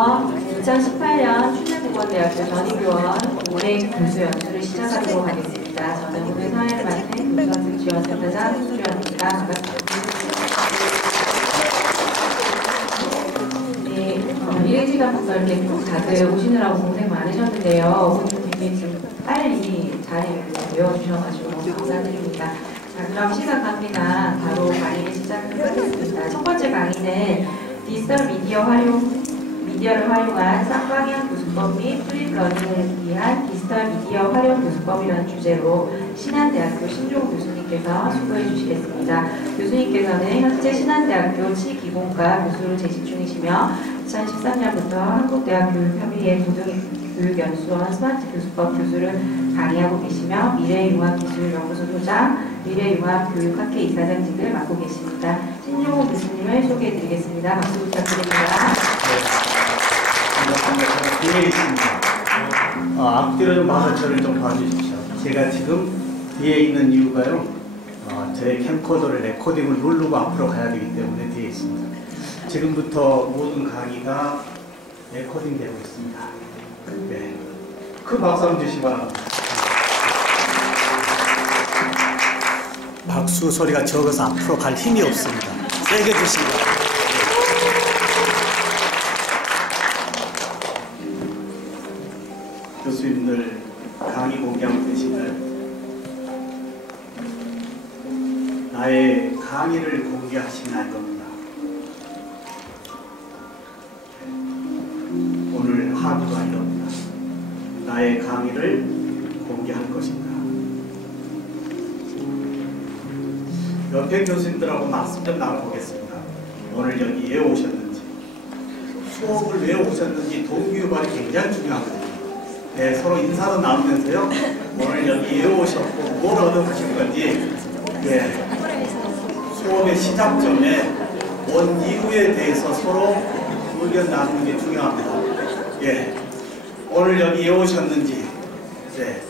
2018년 충남국어대학교 전임교원 올해 교수 연수를 시작하도록 하겠습니다. 저는 오늘 사회를 맡은 교수학습 지원센터장 손주연입니다. 반갑습니다. 네, 1시간부터 이렇게 쭉 다들 오시느라고 고생 많으셨는데요. 오늘 되게 좀 빨리 자리를 외워주셔가지고 너무 감사드립니다. 자, 그럼 시간 관계상 바로 강의를 시작을 하겠습니다. 첫 번째 강의는 디지털 미디어를 활용한 쌍방향 교수법 및 플립러닝을 위한 디지털 미디어 활용 교수법이라는 주제로 신한대학교 신종우 교수님께서 수고해 주시겠습니다. 교수님께서는 현재 신한대학교 치기공과 교수로 재직 중이시며 2013년부터 한국대학교육협의회 고등교육연수원 스마트 교수법 교수를 강의하고 계시며 미래융합기술연구소 소장, 미래융합교육학회 이사장직을 맡고 계십니다. 신종우 교수님을 소개해 드리겠습니다. 박수 부탁드립니다. 뒤에 있습니다. 앞뒤로 좀 봐서 저를 좀 봐주십시오. 제가 지금 뒤에 있는 이유가요, 저의 캠코더를 레코딩을 누르고 앞으로 가야 되기 때문에 뒤에 있습니다. 지금부터 모든 강의가 레코딩 되고 있습니다. 네. 큰 박수 한번 주시기 바랍니다. 박수 소리가 적어서 앞으로 갈 힘이 없습니다. 세게 주시기 바랍니다. 교수님들 강의 공개하고 계시나요? 나의 강의를 공개하시나요? 겁니다. 오늘 하루가 이럽니다. 나의 강의를 공개할 것인가? 옆에 교수님들하고 말씀 좀 나눠보겠습니다. 오늘 여기 왜 오셨는지, 수업을 왜 오셨는지 동기유발이 굉장히 중요하거든요. 네, 서로 인사도 나누면서요. 오늘 여기 왜 오셨고 뭘 얻어가신 건지, 네, 수업의 시작 전에 온 이유에 대해서 서로 의견 나누는 게 중요합니다. 예, 오늘 여기 왜 오셨는지, 네,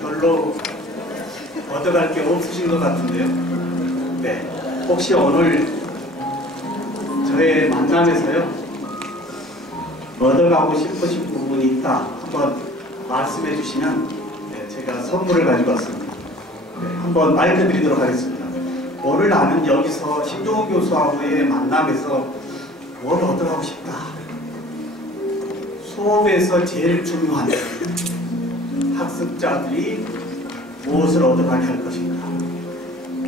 별로 얻어갈 게 없으신 것 같은데요. 네, 혹시 오늘 저의 만남에서요, 얻어가고 싶으신 부분이 있다 한번 말씀해 주시면, 네, 제가 선물을 가지고 왔습니다. 네, 한번 마이크 드리도록 하겠습니다. 오늘 나는 여기서 신종우 교수하고의 만남에서 뭘 얻어가고 싶다. 수업에서 제일 중요한 학습자들이 무엇을 얻어가게 할 것인가.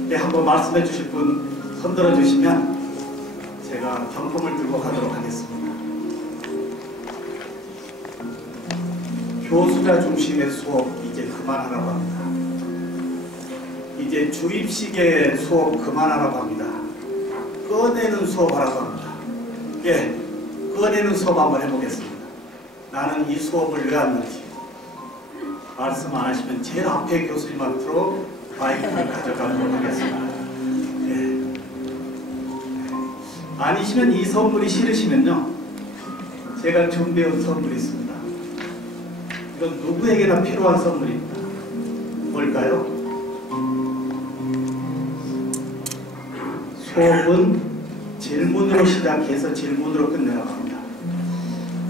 네, 한번 말씀해 주실 분 손들어 주시면 제가 경품을 들고 가도록 하겠습니다. 교수자 중심의 수업 이제 그만하라고 합니다. 이제 주입식의 수업 그만하라고 합니다. 꺼내는 수업 하라고 합니다. 예, 꺼내는 수업 한번 해보겠습니다. 나는 이 수업을 왜 왔는지 말씀 안 하시면 제일 앞에 교수님한테로 마이크를 가져가도록 하겠습니다. 예. 아니시면 이 선물이 싫으시면요, 제가 준비해온 선물이 있습니다. 이건 누구에게나 필요한 선물입니다. 뭘까요? 수업은 질문으로 시작해서 질문으로 끝내라고 합니다.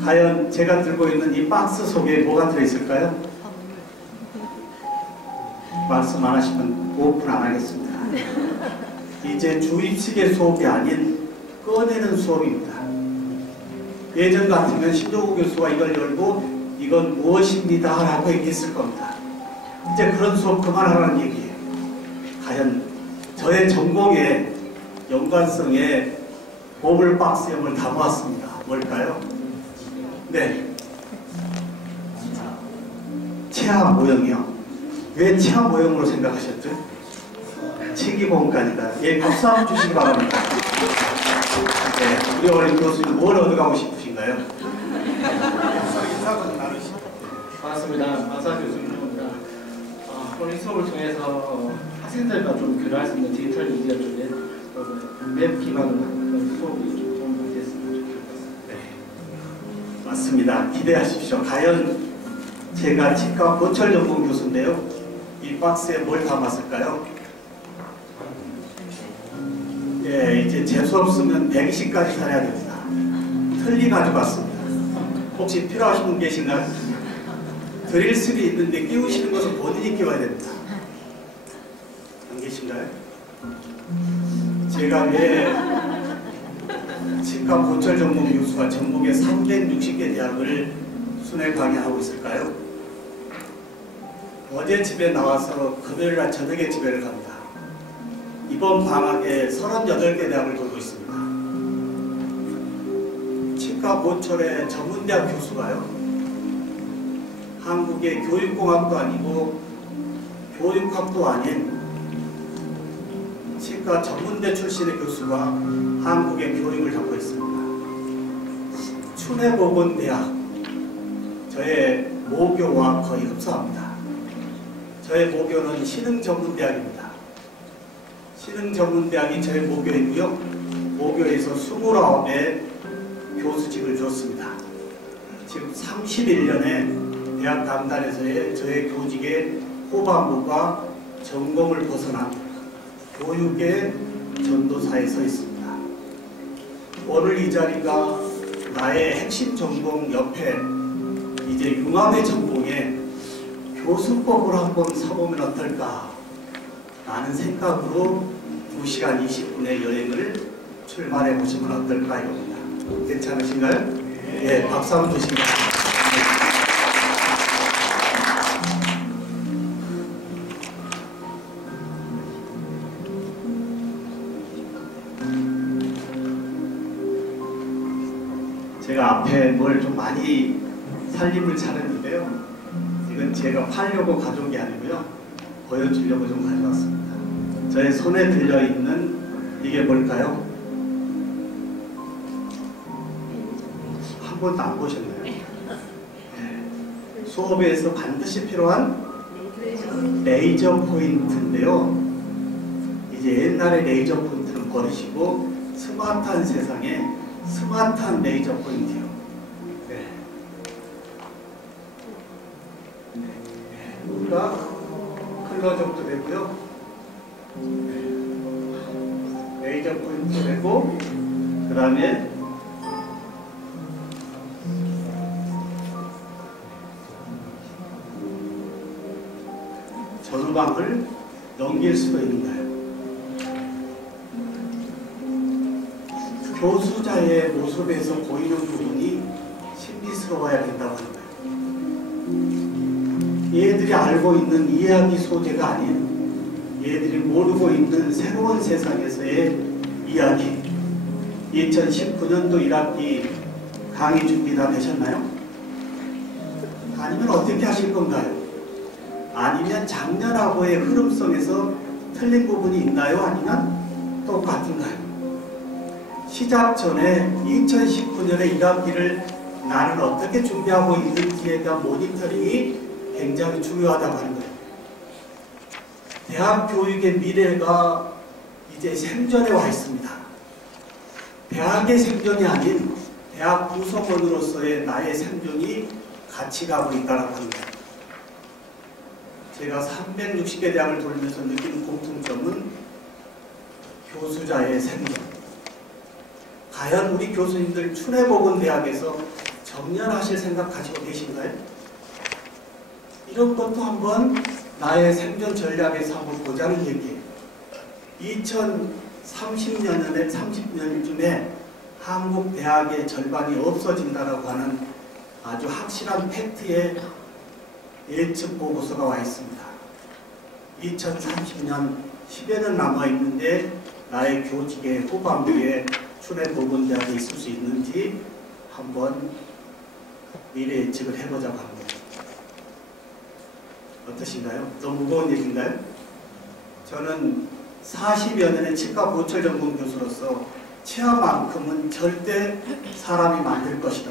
과연 제가 들고 있는 이 박스 속에 뭐가 들어있을까요? 말씀 안 하시면 오픈 안 하겠습니다. 이제 주입식의 수업이 아닌 꺼내는 수업입니다. 예전 같으면 신종우 교수가 이걸 열고 이건 무엇입니다 라고 얘기했을 겁니다. 이제 그런 수업 그만하라는 얘기예요. 과연 저의 전공의 연관성에 보블박스에 뭘 담아왔습니다. 뭘까요? 네, 체화 모형이요. 왜 체화 모형으로 생각하셨죠? 치기본까지다. 예, 박수 한번 주시기 바랍니다. 네, 우리 어린 교수님 뭘 얻어가고 싶으신가요? 인사도 나누시죠. 반갑습니다. 박사 교수님입니다. 오늘 수업을 통해서 학생들과 좀 교류할 수 있는 디지털 미디어 쪽에 웹 기반으로 하는 수업이 좀 도움이 많이 됐으면 좋겠습니다. 네, 맞습니다. 기대하십시오. 과연 제가 치과 고철 전공 교수인데요, 이 박스에 뭘 담았을까요? 예, 이제 재수 없으면 120까지 살아야 됩니다. 틀니 가져갔습니다. 혹시 필요하신 분 계신가요? 드릴 수도 있는데 끼우시는 것은 본인이 끼워야 됩니다. 안 계신가요? 제가 왜 치과 보철 전공 교수가 전국의 360개 대학을 순회 강의하고 있을까요? 어제 집에 나와서 금요일날 저녁에 집에를 갑니다. 이번 방학에 38개 대학을 돌고 있습니다. 치과 보철의 전문대학 교수가요, 한국의 교육공학도 아니고 교육학도 아닌 치과 전문대 출신의 교수가 한국의 교육을 하고 있습니다. 춘해보건대학, 저의 모교와 거의 흡사합니다. 저의 모교는 신흥전문대학입니다. 신흥전문대학이 저의 모교이고요. 모교에서 29의 교수직을 줬습니다. 지금 31년의 대학 강단에서의 저의 교직의 호반부가 전공을 벗어난 교육의 전도사에 서 있습니다. 오늘 이 자리가 나의 핵심 전공 옆에 이제 융합의 전공에 교수법을 한번 서보면 어떨까 라는 생각으로 2시간 20분의 여행을 출발해 보시면 어떨까 이겁니다. 괜찮으신가요? 네, 박수 한번 주시기 바랍니다. 제가 앞에 뭘 좀 많이 살림을 차렸는데요. 이건 제가 팔려고 가져온 게 아니고요. 보여주려고 좀 가져왔습니다. 저의 손에 들려있는 이게 뭘까요? 한 번도 안 보셨나요? 네. 수업에서 반드시 필요한 레이저 포인트인데요. 이제 옛날의 레이저 포인트는 버리시고 스마트한 세상에 스마트한 레이저 포인트요. 네. 우리가 클로즈업도 되고요. 레이저 포인트 되고, 그 다음에 전후방을 넘길 수도 있는 거예요. 교수자의 모습에서 보이는 부분이 신비스러워야 된다고 하는 거예요. 얘들이 알고 있는 이야기 소재가 아닌 얘들이 모르고 있는 새로운 세상에서의 이야기. 2019년도 1학기 강의 준비 다 되셨나요? 아니면 어떻게 하실 건가요? 아니면 작년하고의 흐름성에서 틀린 부분이 있나요? 아니면 똑같은가요? 시작 전에 2019년의 1학기를 나는 어떻게 준비하고 있는지에 대한 모니터링이 굉장히 중요하다고 하는 거예요. 대학 교육의 미래가 이제 생존에 와 있습니다. 대학의 생존이 아닌 대학 구성원으로서의 나의 생존이 같이 가고 있다는 겁니다. 제가 360개 대학을 돌면서 느끼는 공통점은 교수자의 생존. 과연 우리 교수님들 춘해보건대학에서 정년하실 생각 가지고 계신가요? 이런 것도 한번 나의 생존 전략에서 한번 보자는 얘기예요. 2030년쯤에 한국 대학의 절반이 없어진다라고 하는 아주 확실한 팩트의 예측 보고서가 와 있습니다. 2030년 10여 년 남아있는데 나의 교직의 후반부에 춘해보건대학에 있을 수 있는지 한번 미래 예측을 해보자고 합니다. 어떠신가요? 너무 무거운 얘기인가요? 저는 40여 년의 치과 보철 전공 교수로서 치아만큼은 절대 사람이 만들 것이다.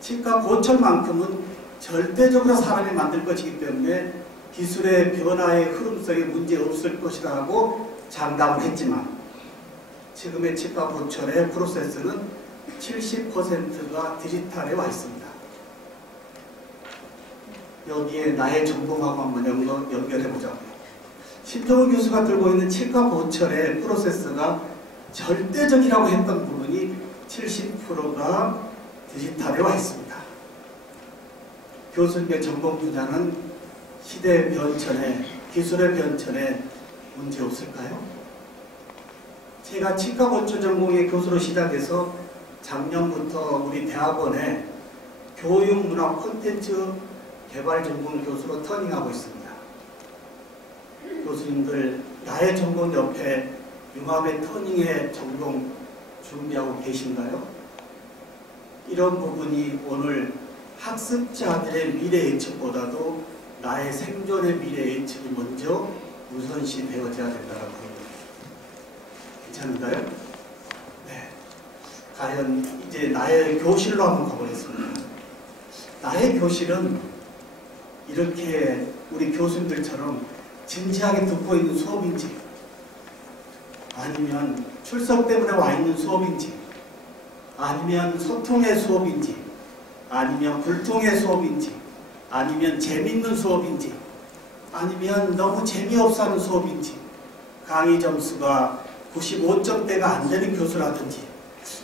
치과 보철만큼은 절대적으로 사람이 만들 것이기 때문에 기술의 변화의 흐름성에 문제 없을 것이다 하고 장담을 했지만 지금의 치과 보철의 프로세스는 70%가 디지털에 와 있습니다. 여기에 나의 전공하고 한번 연결해보자고요. 신종훈 교수가 들고 있는 치과 보철의 프로세스가 절대적이라고 했던 부분이 70%가 디지털에 와 있습니다. 교수님의 전공 분야는 시대의 변천에, 기술의 변천에 문제 없을까요? 제가 치과보초 전공의 교수로 시작해서 작년부터 우리 대학원에 교육문화 콘텐츠 개발 전공 교수로 터닝하고 있습니다. 교수님들 나의 전공 옆에 융합의 터닝의 전공 준비하고 계신가요? 이런 부분이 오늘 학습자들의 미래 예측보다도 나의 생존의 미래 예측이 먼저 우선시 되어져야 된다고 합니다. 괜찮은가요? 네. 과연 이제 나의 교실로 한번 가보겠습니다. 나의 교실은 이렇게 우리 교수님들처럼 진지하게 듣고 있는 수업인지, 아니면 출석 때문에 와 있는 수업인지, 아니면 소통의 수업인지, 아니면 불통의 수업인지, 아니면 재밌는 수업인지, 아니면 너무 재미없어 하는 수업인지, 강의 점수가 95점대가 안 되는 교수라든지,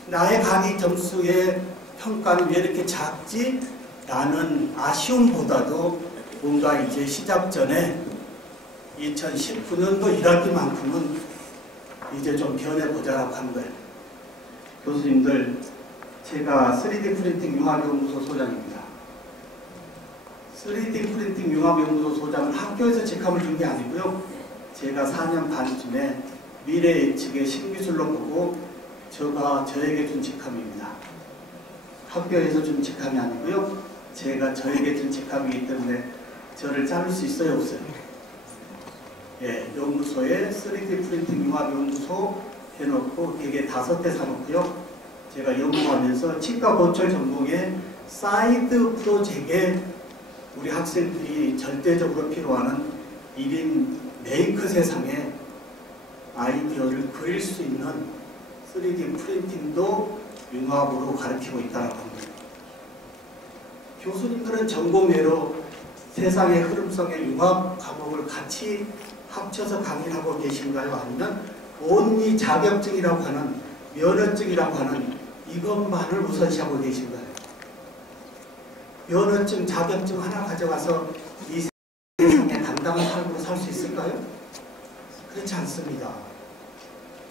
나의 강의 점수의 평가는 왜 이렇게 작지? 라는 아쉬움보다도 뭔가 이제 시작 전에 2019년도 1학기만큼은 이제 좀 변해보자라고 한 거예요. 교수님들, 제가 3D 프린팅 융합연구소 소장입니다. 3D 프린팅 융합연구소 소장은 학교에서 직함을 준 게 아니고요. 제가 4년 반쯤에 미래 예측의 신기술로 보고 저에게 준 직함입니다. 학교에서 준 직함이 아니고요. 제가 저에게 준 직함이기 때문에 저를 자를 수 있어요, 없어요? 예, 연구소에 3D 프린팅 융합연구소 해놓고 되게 5대 사놓고요. 제가 연구하면서 치과 보철 전공의 사이드 프로젝트에 우리 학생들이 절대적으로 필요하는 1인 메이크 세상에 아이디어를 그릴 수 있는 3D 프린팅도 융합으로 가르치고 있다고 합니다. 교수님들은 전공외로 세상의 흐름 속의 융합 과목을 같이 합쳐서 강의를 하고 계신가요? 아니면 온리 자격증이라고 하는, 면허증이라고 하는 이것만을 우선시하고 계신가요? 면허증, 자격증 하나 가져가서 이 세상에 당당한 삶으로 살 수 있을까요? 그렇지 않습니다.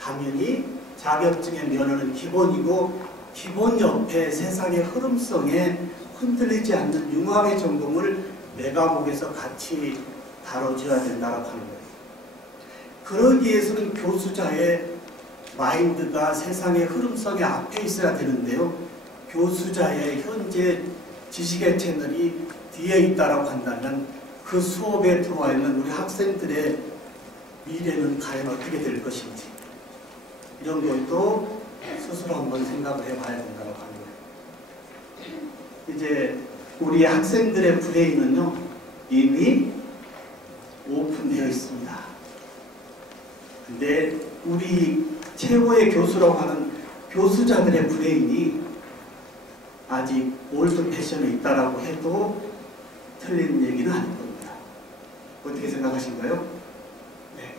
당연히 자격증의 면허는 기본이고, 기본 옆에 세상의 흐름성에 흔들리지 않는 융합의 전공을 내 과목에서 같이 다뤄줘야 된다고 하는 거예요. 그러기 위해서는 교수자의 마인드가 세상의 흐름성에 앞에 있어야 되는데요. 교수자의 현재 지식의 채널이 뒤에 있다고 한다면 그 수업에 들어와 있는 우리 학생들의 미래는 과연 어떻게 될 것인지, 이런 것도 스스로 한번 생각을 해봐야 된다고 하는 거예요. 이제 우리 학생들의 브레인은요, 이미 오픈되어 있습니다. 근데 우리 최고의 교수라고 하는 교수자들의 브레인이 아직 올드 패션에 있다라고 해도 틀린 얘기는 아닐 겁니다. 어떻게 생각하신가요? 네.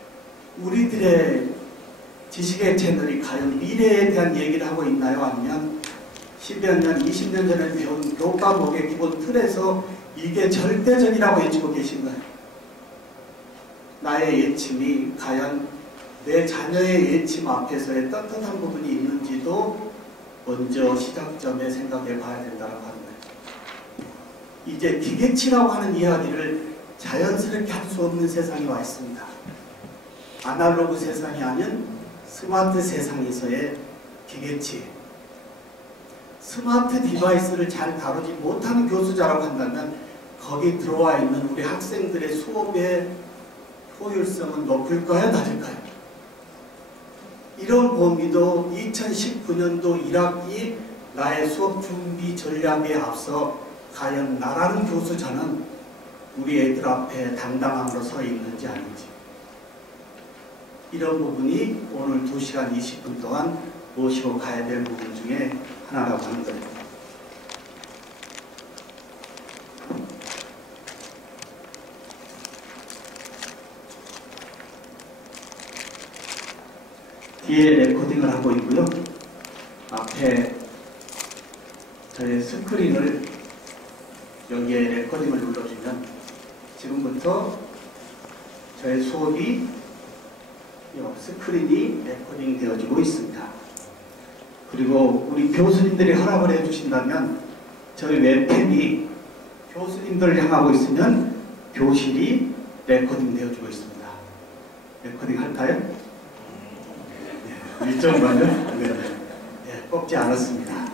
우리들의 지식의 채널이 과연 미래에 대한 얘기를 하고 있나요? 아니면 10여 년, 20년 전에 배운 교과목의 기본 틀에서 이게 절대적이라고 외치고 계신가요? 나의 예침이 과연 내 자녀의 예침 앞에서의 떳떳한 부분이 있는지도 먼저 시작점에 생각해 봐야 된다고 하는 거예요. 이제 기계치라고 하는 이야기를 자연스럽게 할 수 없는 세상이 와 있습니다. 아날로그 세상이 아닌 스마트 세상에서의 기계치. 스마트 디바이스를 잘 다루지 못하는 교수자라고 한다면 거기 들어와 있는 우리 학생들의 수업의 효율성은 높을까요? 낮을까요? 이런 범위도 2019년도 1학기 나의 수업 준비 전략에 앞서 과연 나라는 교수자는 우리 애들 앞에 당당함으로 서 있는지 아닌지, 이런 부분이 오늘 2시간 20분 동안 모시고 가야 될 부분 중에 하나라고 하는 거예요. 뒤에 레코딩을 하고 있고요. 앞에 저의 스크린을 여기에 레코딩을 눌러주면 지금부터 저의 수업이 이 스크린이 레코딩 되어지고 있습니다. 그리고 우리 교수님들이 허락을 해주신다면 저희 웹팸이 교수님들을 향하고 있으면 교실이 레코딩 되어지고 있습니다. 레코딩 할까요? 네, 일정만요? 네, 뽑지 않았습니다. 네.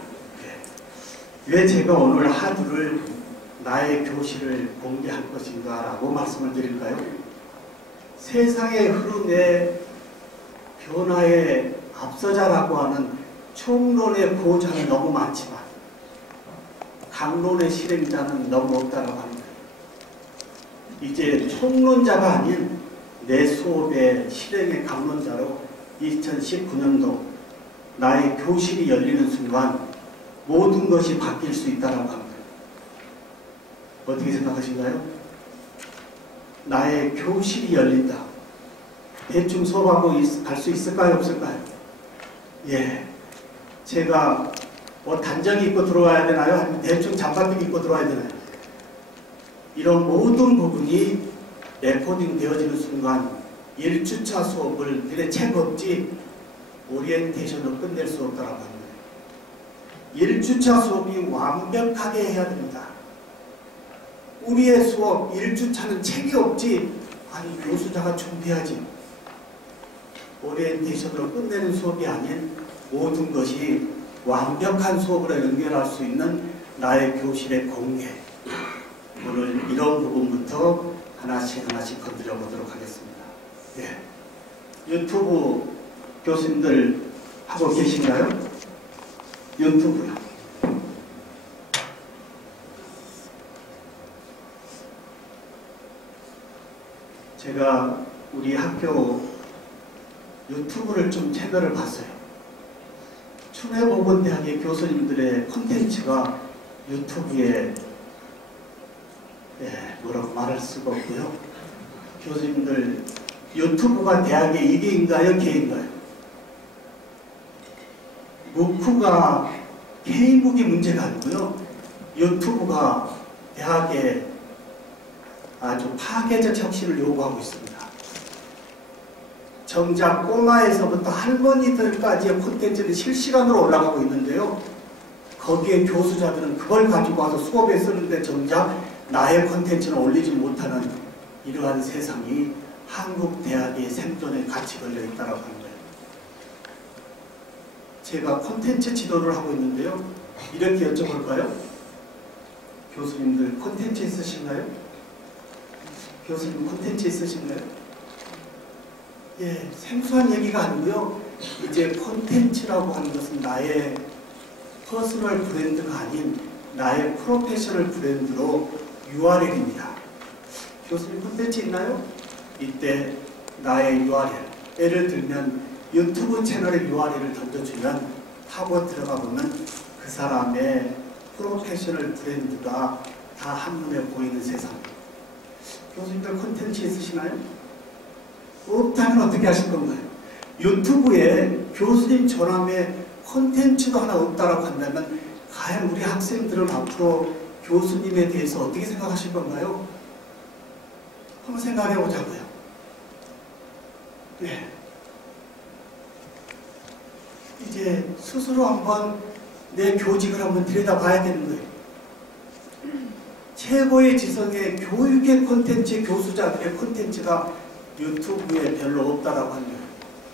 왜 제가 오늘 하루를 나의 교실을 공개할 것인가 라고 말씀을 드릴까요? 세상의 흐름에 변화에 앞서자라고 하는 총론의 보호자는 너무 많지만 강론의 실행자는 너무 없다고 합니다. 이제 총론자가 아닌 내 수업의 실행의 강론자로 2019년도 나의 교실이 열리는 순간 모든 것이 바뀔 수 있다고 합니다. 어떻게 생각하신가요? 나의 교실이 열린다. 대충 수업하고 갈 수 있을까요? 없을까요? 예. 제가 뭐 단정히 입고 들어와야 되나요? 아니면 대충 잠바삐 입고 들어와야 되나요? 이런 모든 부분이 레코딩 되어지는 순간 1주차 수업을 그래 책 없지 오리엔테이션을 끝낼 수 없다고 합니다. 1주차 수업이 완벽하게 해야 됩니다. 우리의 수업 1주차는 책이 없지 아니 교수자가 준비하지 오리엔테이션으로 끝내는 수업이 아닌 모든 것이 완벽한 수업으로 연결할 수 있는 나의 교실의 공개 오늘 이런 부분부터 하나씩 건드려 보도록 하겠습니다. 네. 유튜브 교수님들 하고 계신가요? 유튜브요. 제가 우리 학교 유튜브를 좀 채널을 봤어요. 춘해보건대학의 교수님들의 콘텐츠가 유튜브에 뭐라고 말할 수가 없고요. 교수님들 유튜브가 대학의 이계인가요? 개인가요? 무크가 K북이 문제가 아니고요. 유튜브가 대학에 아주 파괴적 혁신을 요구하고 있습니다. 정작 꼬마에서부터 할머니들까지의 콘텐츠는 실시간으로 올라가고 있는데요. 거기에 교수자들은 그걸 가지고 와서 수업에 쓰는데 정작 나의 콘텐츠는 올리지 못하는 이러한 세상이 한국 대학의 생존에 같이 걸려 있다고 합니다. 제가 콘텐츠 지도를 하고 있는데요. 이렇게 여쭤볼까요? 교수님들 콘텐츠 있으신가요? 교수님 콘텐츠 있으신가요? 예, 생소한 얘기가 아니고요. 이제 콘텐츠라고 하는 것은 나의 퍼스널 브랜드가 아닌 나의 프로페셔널 브랜드로 URL입니다. 교수님 콘텐츠 있나요? 이때 나의 URL, 예를 들면 유튜브 채널의 URL을 던져주면 하고 들어가 보면 그 사람의 프로페셔널 브랜드가 다 한눈에 보이는 세상. 교수님들 콘텐츠 있으시나요? 없다면 어떻게 하실 건가요? 유튜브에 교수님 전함에 콘텐츠도 하나 없다라고 한다면 과연 우리 학생들은 앞으로 교수님에 대해서 어떻게 생각하실 건가요? 한번 생각해 보자고요. 네. 이제 스스로 한번 내 교직을 한번 들여다봐야 되는 거예요. 최고의 지성의 교육의 콘텐츠, 교수자들의 콘텐츠가 유튜브에 별로 없다라고 합니다.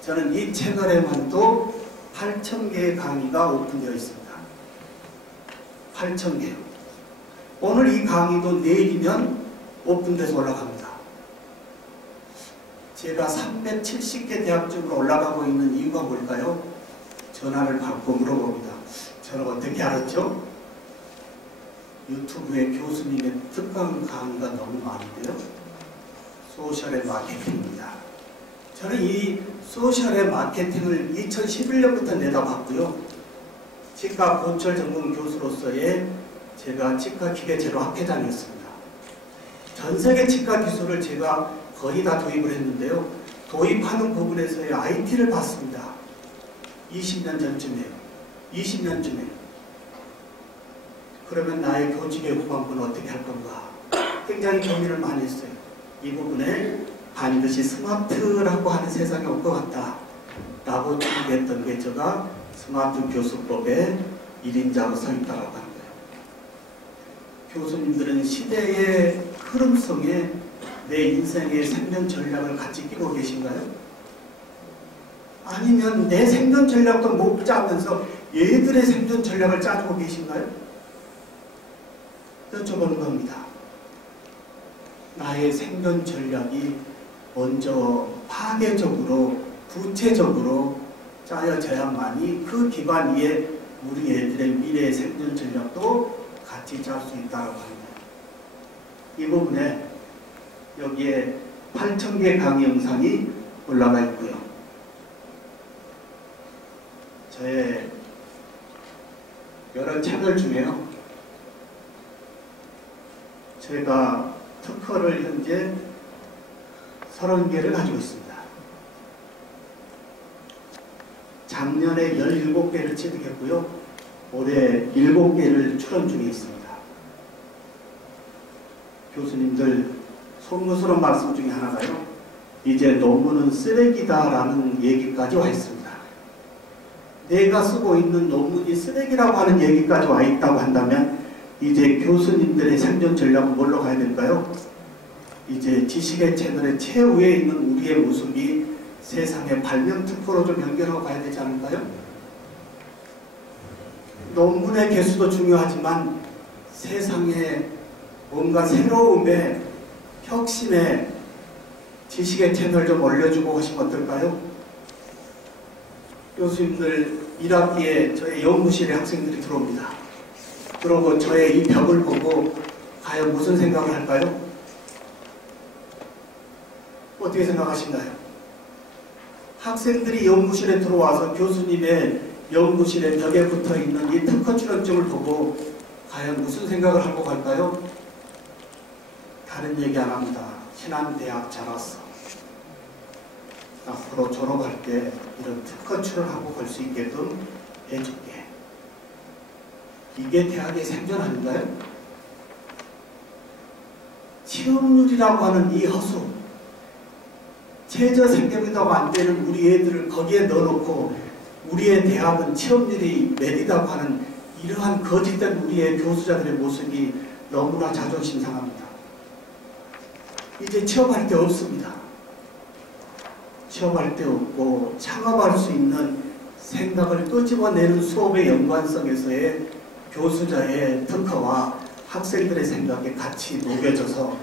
저는 이 채널에만도 8,000개의 강의가 오픈되어 있습니다. 8,000개. 오늘 이 강의도 내일이면 오픈돼서 올라갑니다. 제가 370개 대학적으로 올라가고 있는 이유가 뭘까요? 전화를 받고 물어봅니다. 저는 어떻게 알았죠? 유튜브에 교수님의 특강 강의가 너무 많은데요. 소셜의 마케팅입니다. 저는 이 소셜의 마케팅을 2011년부터 내다봤고요. 치과 보철 전문 교수로서의 제가 치과 기계제로 학회장이었습니다. 전 세계 치과 기술을 제가 거의 다 도입을 했는데요. 도입하는 부분에서의 IT를 봤습니다. 20년 전쯤에요. 20년쯤에. 그러면 나의 교직의 후반부는 어떻게 할 건가? 굉장히 고민을 많이 했어요. 이 부분에 반드시 스마트라고 하는 세상이 올 것 같다 라고 준비했던 게 제가 스마트 교수법의 1인자로 서 있다고 하는 거예요. 교수님들은 시대의 흐름성에 내 인생의 생존 전략을 같이 끼고 계신가요? 아니면 내 생존 전략도 못 짜면서 얘들의 생존 전략을 짜주고 계신가요? 여쭤보는 겁니다. 나의 생존 전략이 먼저 파괴적으로 구체적으로 짜여져야만이 그 기반 위에 우리 애들의 미래의 생존 전략도 같이 짤 수 있다고 합니다. 이 부분에 여기에 8,000개 강의 영상이 올라가 있고요. 저의 여러 채널 중에요. 제가 특허를 현재 30개를 가지고 있습니다. 작년에 17개를 취득했고요. 올해 7개를 출원 중에 있습니다. 교수님들 송구스러운 말씀 중에 하나가요. 이제 논문은 쓰레기다라는 얘기까지 와 있습니다. 내가 쓰고 있는 논문이 쓰레기라고 하는 얘기까지 와 있다고 한다면 이제 교수님들의 생존 전략은 뭘로 가야 될까요? 이제 지식의 채널의 최후에 있는 우리의 모습이 세상의 발명특허로 좀 연결하고 가야 되지 않을까요? 논문의 개수도 중요하지만 세상에 뭔가 새로움에 혁신에 지식의 채널 좀 올려주고 하시면 어떨까요? 교수님들 1학기에 저의 연구실에 학생들이 들어옵니다. 그러고 저의 이 벽을 보고 과연 무슨 생각을 할까요? 어떻게 생각하신가요? 학생들이 연구실에 들어와서 교수님의 연구실에 벽에 붙어있는 이 특허 출원증을 보고 과연 무슨 생각을 하고 갈까요? 다른 얘기 안 합니다. 신한대학 잘 왔어. 앞으로 졸업할 때 이런 특허 출원하고 갈 수 있게끔 해줄게. 이게 대학의 생존 아닌가요? 취업률이라고 하는 이 허수, 최저 생계비도 안 되는 우리 애들을 거기에 넣어놓고 우리의 대학은 취업률이 매리다고 하는 이러한 거짓된 우리의 교수자들의 모습이 너무나 자존심 상합니다. 이제 취업할 데 없습니다. 취업할 데 없고 창업할 수 있는 생각을 끄집어내는 수업의 연관성에서의 교수자의 특허와 학생들의 생각에 같이 녹여져서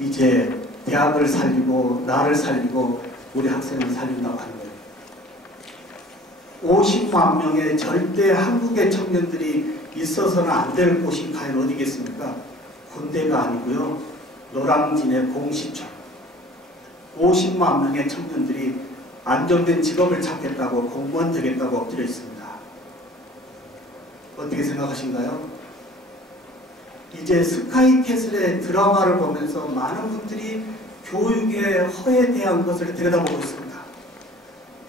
이제 대학을 살리고 나를 살리고 우리 학생을 살린다고 하는 거예요. 50만 명의 절대 한국의 청년들이 있어서는 안 될 곳이 과연 어디겠습니까? 군대가 아니고요. 노량진의 공시촌. 50만 명의 청년들이 안정된 직업을 찾겠다고 공무원 되겠다고 엎드려 있습니다. 어떻게 생각하신가요? 이제 스카이캐슬의 드라마를 보면서 많은 분들이 교육의 허에 대한 것을 들여다보고 있습니다.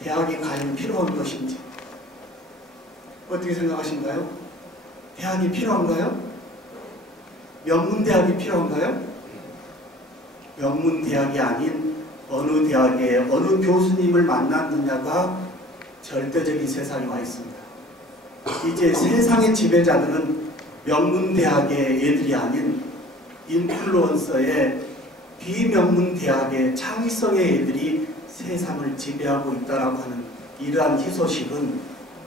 대학이 과연 필요한 것인지. 어떻게 생각하신가요? 대학이 필요한가요? 명문대학이 필요한가요? 명문대학이 아닌 어느 대학에 어느 교수님을 만났느냐가 절대적인 세상에 와 있습니다. 이제 세상의 지배자들은 명문대학의 애들이 아닌 인플루언서의 비명문대학의 창의성의 애들이 세상을 지배하고 있다라고 하는 이러한 희소식은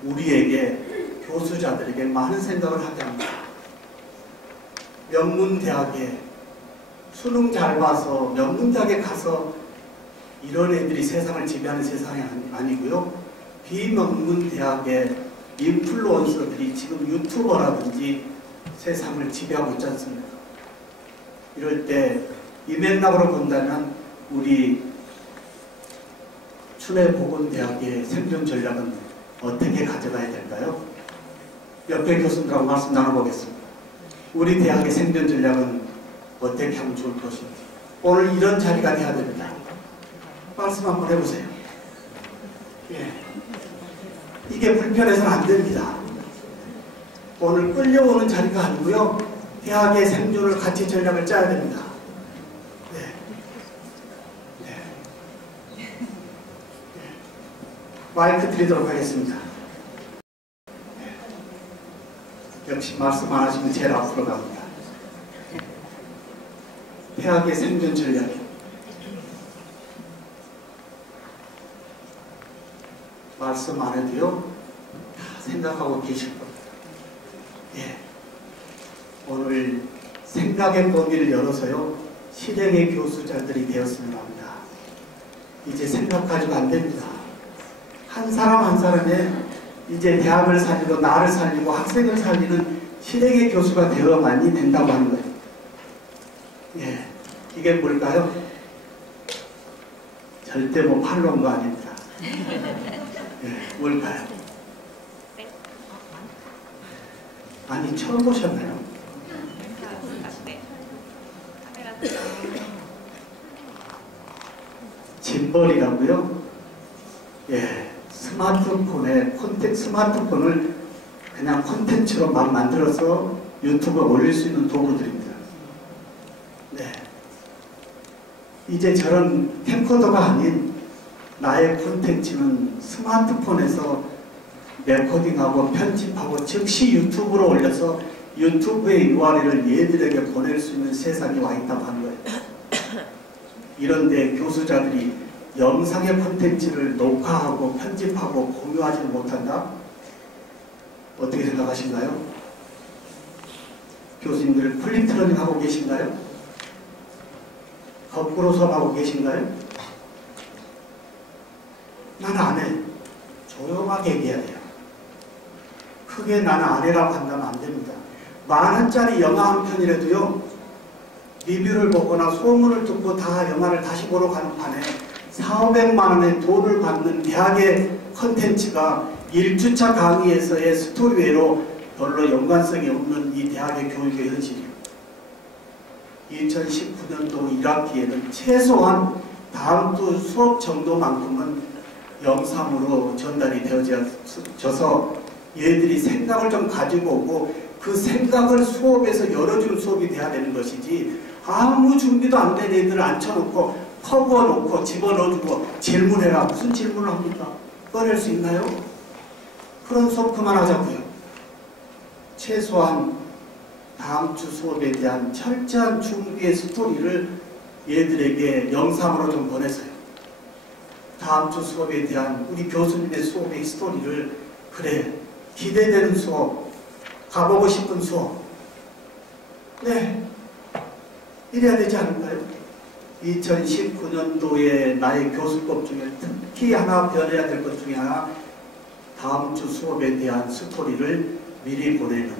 우리에게 교수자들에게 많은 생각을 하게 합니다. 명문대학에 수능 잘 봐서 명문대학에 가서 이런 애들이 세상을 지배하는 세상이 아니고요. 비명문대학의 인플루언서들이 지금 유튜버라든지 세상을 지배하고 있지 않습니까? 이럴 때 이 맥락으로 본다면 우리 춘해보건대학의 생존 전략은 어떻게 가져가야 될까요? 옆에 교수님들하고 말씀 나눠보겠습니다. 우리 대학의 생존 전략은 어떻게 하면 좋을 것인지. 오늘 이런 자리가 돼야 됩니다. 말씀 한번 해보세요. 예. 이게 불편해서는 안 됩니다. 오늘 끌려오는 자리가 아니고요. 대학의 생존을 같이 전략을 짜야 됩니다. 네. 네. 네. 마이크 드리도록 하겠습니다. 네. 역시 말씀 안 하시면 제일 앞으로 갑니다. 대학의 생존 전략. 말씀 안 해도요, 다 생각하고 계실 겁니다. 예. 오늘 생각의 범위를 열어서요, 실행의 교수자들이 되었으면 합니다. 이제 생각 가지고 안 됩니다. 한 사람 한 사람의 이제 대학을 살리고 나를 살리고 학생을 살리는 실행의 교수가 되어야만이 된다고 하는 거예요. 예. 이게 뭘까요? 절대 뭐 팔로우가 아닙니다. 예. 뭘까요? 아니, 처음 보셨나요? 짐벌이라고요? 예, 스마트폰을 그냥 콘텐츠로 막 만들어서 유튜브에 올릴 수 있는 도구들입니다. 네. 이제 저런 캠코더가 아닌 나의 콘텐츠는 스마트폰에서 레코딩하고 편집하고 즉시 유튜브로 올려서 유튜브의 URL을 얘들에게 보낼 수 있는 세상이 와 있다고 하는 거예요. 이런데 교수자들이 영상의 콘텐츠를 녹화하고 편집하고 공유하지 못한다? 어떻게 생각하신가요? 교수님들 플립트러닝 하고 계신가요? 거꾸로 수업하고 계신가요? 나는 안 해. 조용하게 얘기해야 돼요. 크게 나는 안 해라고 한다면 안 됩니다. 10,000원짜리 영화 한 편이라도요, 리뷰를 보거나 소문을 듣고 다 영화를 다시 보러 가는 판에 400~500만 원의 돈을 받는 대학의 컨텐츠가 1주차 강의에서의 스토리 외로 별로 연관성이 없는 이 대학의 교육의 현실이에요. 2019년도 1학기에는 최소한 다음 주 수업 정도만큼은 영상으로 전달이 되어져서 얘들이 생각을 좀 가지고 오고 그 생각을 수업에서 열어주는 수업이 돼야 되는 것이지, 아무 준비도 안 된 애들을 앉혀놓고 퍼부어놓고 집어넣어주고 질문해라. 무슨 질문을 합니까? 꺼낼 수 있나요? 그런 수업 그만하자고요. 최소한 다음 주 수업에 대한 철저한 준비의 스토리를 얘들에게 영상으로 좀 보내서요. 다음 주 수업에 대한 우리 교수님의 수업의 스토리를, 그래, 기대되는 수업, 가보고 싶은 수업, 네, 이래야 되지 않을까요? 2019년도에 나의 교수법 중에 특히 하나 변해야 될 것 중에 하나, 다음 주 수업에 대한 스토리를 미리 보내는,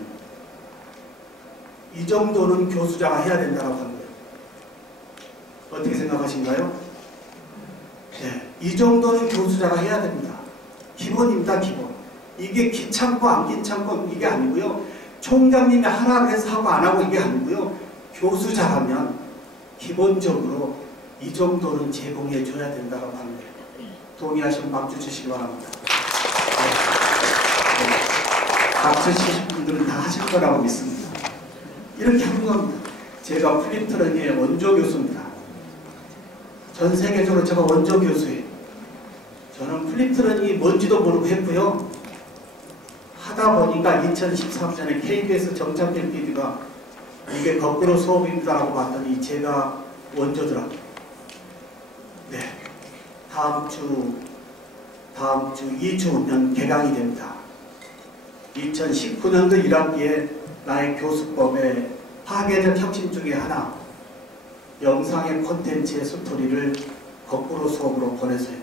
이 정도는 교수자가 해야 된다고 하는 거예요. 어떻게 생각하신가요? 네, 이 정도는 교수자가 해야 됩니다. 기본입니다, 기본. 이게 귀찮고 안 귀찮고 이게 아니고요. 총장님이 하라고 해서 하고 안 하고 이게 아니고요. 교수자라면 기본적으로 이 정도는 제공해 줘야 된다고 하는 거예요. 동의하시면 박수 주시기 바랍니다. 네. 박수 치신 분들은 다 하실 거라고 믿습니다. 이렇게 하는 겁니다. 제가 플립트러닝의 원조 교수입니다. 전 세계적으로 제가 원조 교수예요. 저는 플립트러닝이 뭔지도 모르고 했고요. 하다 보니까 2013년에 KBS 정창길 PD가 이게 거꾸로 수업입니다라고 봤더니 제가 원조더라고요. 네. 다음 주 2주 후면 개강이 됩니다. 2019년도 1학기에 나의 교수법의 파괴적 혁신 중에 하나, 영상의 콘텐츠의 스토리를 거꾸로 수업으로 보내서요.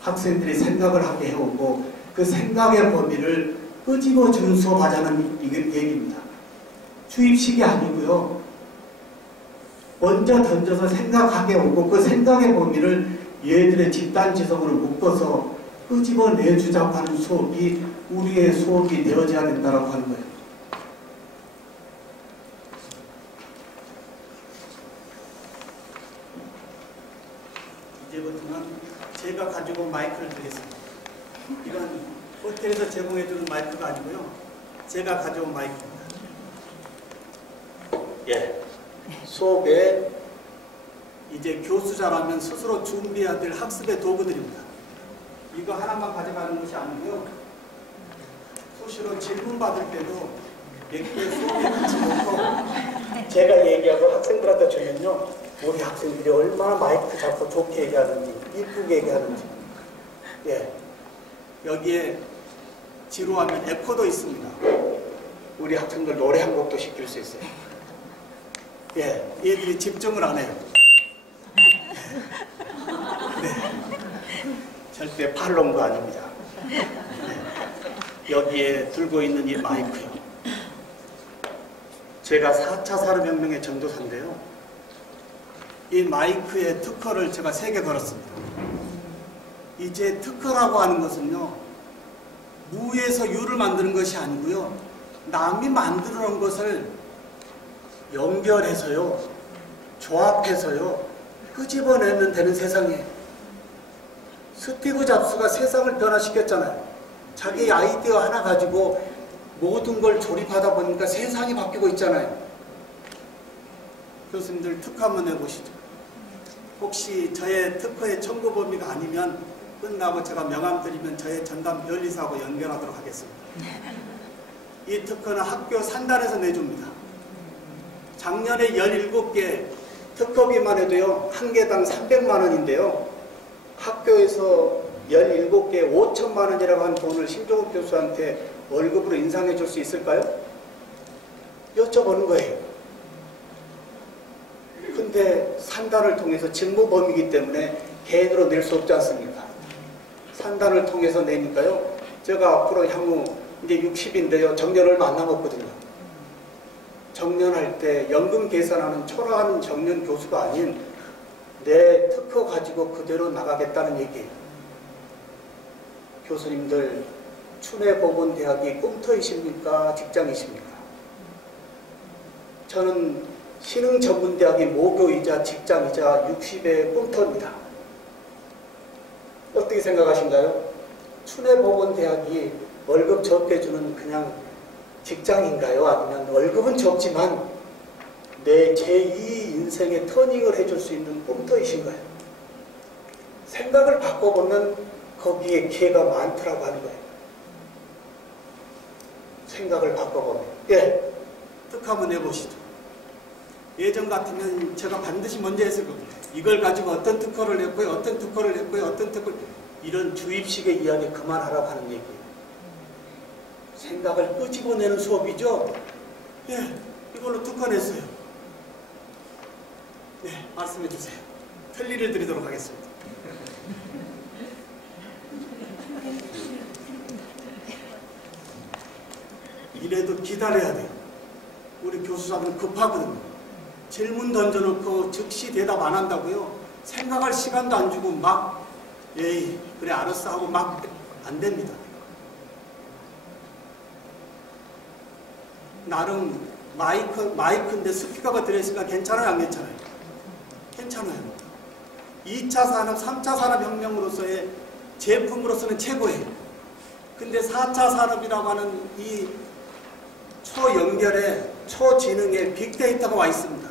학생들이 생각을 하게 해오고 그 생각의 범위를 끄집어주는 수업하자는 얘기입니다. 주입식이 아니고요. 먼저 던져서 생각하게 오고 그 생각의 범위를 얘들의 집단지성으로 묶어서 끄집어내주자고 하는 수업이 우리의 수업이 되어져야 된다고 하는 거예요. 이제부터는 제가 가지고 온 마이크를 드리겠습니다. 이건 호텔에서 제공해주는 마이크가 아니고요. 제가 가져온 마이크입니다. 예, 수업에 이제 교수자라면 스스로 준비해야 될 학습의 도구들입니다. 이거 하나만 가져가는 것이 아니고요. 수시로 질문 받을 때도 몇 개 수업에 같이 놓고 제가 얘기하고 학생들한테 주면요, 우리 학생들이 얼마나 마이크 잡고 좋게 얘기하는지, 이쁘게 얘기하는지. 예, 여기에 지루하면 에코도 있습니다. 우리 학생들 노래 한 곡도 시킬 수 있어요. 예, 얘들이 집중을 안 해요. 네, 절대 팔롱도 아닙니다. 네. 여기에 들고 있는 이 마이크요. 제가 4차 산업혁명의 전도사인데요. 이 마이크의 특허를 제가 3개 걸었습니다. 이제 특허라고 하는 것은요, 무에서 유를 만드는 것이 아니고요, 남이 만들어 놓은 것을 연결해서요, 조합해서요, 끄집어내면 되는 세상이에요. 스티브 잡스가 세상을 변화시켰잖아요. 자기 아이디어 하나 가지고 모든 걸 조립하다 보니까 세상이 바뀌고 있잖아요. 교수님들 특허 한번 해보시죠. 혹시 저의 특허의 청구 범위가 아니면 끝나고 제가 명함 드리면 저의 전담 변리사하고 연결하도록 하겠습니다. 이 특허는 학교 산단에서 내줍니다. 작년에 17개 특허비만 해도요, 한 개당 300만 원인데요. 학교에서 17개에 5천만 원이라고 한 돈을 신종욱 교수한테 월급으로 인상해 줄 수 있을까요? 여쭤보는 거예요. 근데 산단을 통해서 직무 범위이기 때문에 개인으로 낼 수 없지 않습니까? 산단을 통해서 내니까요. 제가 앞으로 향후 이제 60인데요. 정년 얼마 안 남았거든요. 정년할 때 연금 계산하는 초라한 정년 교수가 아닌 내 특허 가지고 그대로 나가겠다는 얘기예요. 교수님들, 춘해법원대학이 꿈터이십니까? 직장이십니까? 저는 신흥전문대학이 모교이자 직장이자 60의 꿈터입니다. 어떻게 생각하신가요? 춘해법원대학이 월급 적게 주는 그냥 직장인가요? 아니면 월급은 적지만 내 제2 인생의 터닝을 해줄 수 있는 꿈터이신가요? 생각을 바꿔보면 거기에 기회가 많더라고 하는 거예요. 생각을 바꿔보면. 예, 특허 한번 해보시죠. 예전 같으면 제가 반드시 먼저 했을 겁니다. 이걸 가지고 어떤 특허를 냈고요, 어떤 특허를 냈고요, 어떤 특허를, 이런 주입식의 이야기 그만하라고 하는 얘기예요. 생각을 끄집어내는 수업이죠. 예, 이걸로 특허 냈어요. 네, 말씀해 주세요. 편리를 드리도록 하겠습니다. 이래도 기다려야 돼요. 우리 교수자들은 급하거든요. 질문 던져놓고 즉시 대답 안 한다고요. 생각할 시간도 안 주고 막 에이 그래 알았어 하고 막 안 됩니다. 나름 마이크인데 스피커가 들어있으니까 괜찮아요, 안 괜찮아요? 괜찮아요. 2차 산업, 3차 산업혁명으로서의 제품으로서는 최고예요. 근데 4차 산업이라고 하는 이 초연결에 초지능에 빅데이터가 와 있습니다.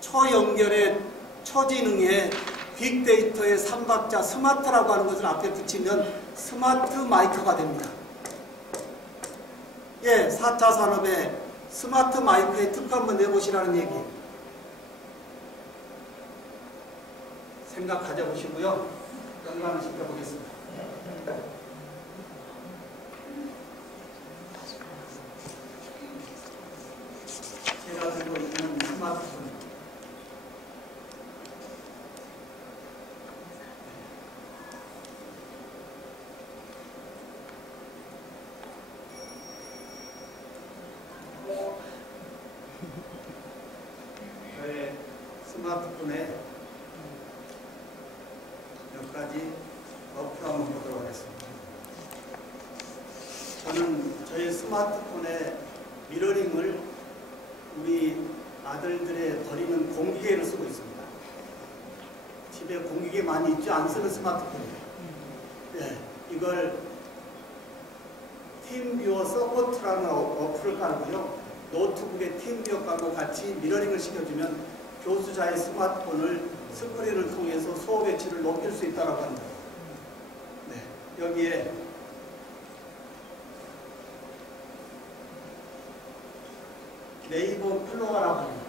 초연결에 초지능에 빅데이터의 3박자 스마트라고 하는 것을 앞에 붙이면 스마트 마이크가 됩니다. 예, 4차 산업에 스마트 마이크의 특허 한번 내보시라는 얘기. 생각 가져보시고요. 연관을 시켜보겠습니다. 제가 들고 있는 스마트폰. 저의 스마트폰에 몇 가지 어플 한번 보도록 하겠습니다. 저는 저희 스마트폰에 미러링을 우리 아들들의 버리는 공기계를 쓰고 있습니다. 집에 공기계 많이 있죠? 안 쓰는 스마트폰이에요. 네, 이걸 팀뷰어 서포트라는 어플을 깔고요. 노트북에 팀뷰어 깔고 같이 미러링을 시켜주면 교수자의 스마트폰을 스크린을 통해서 수업의 질을 높일 수 있다고 합니다. 네, 여기에 네이버 플로어라고 합니다.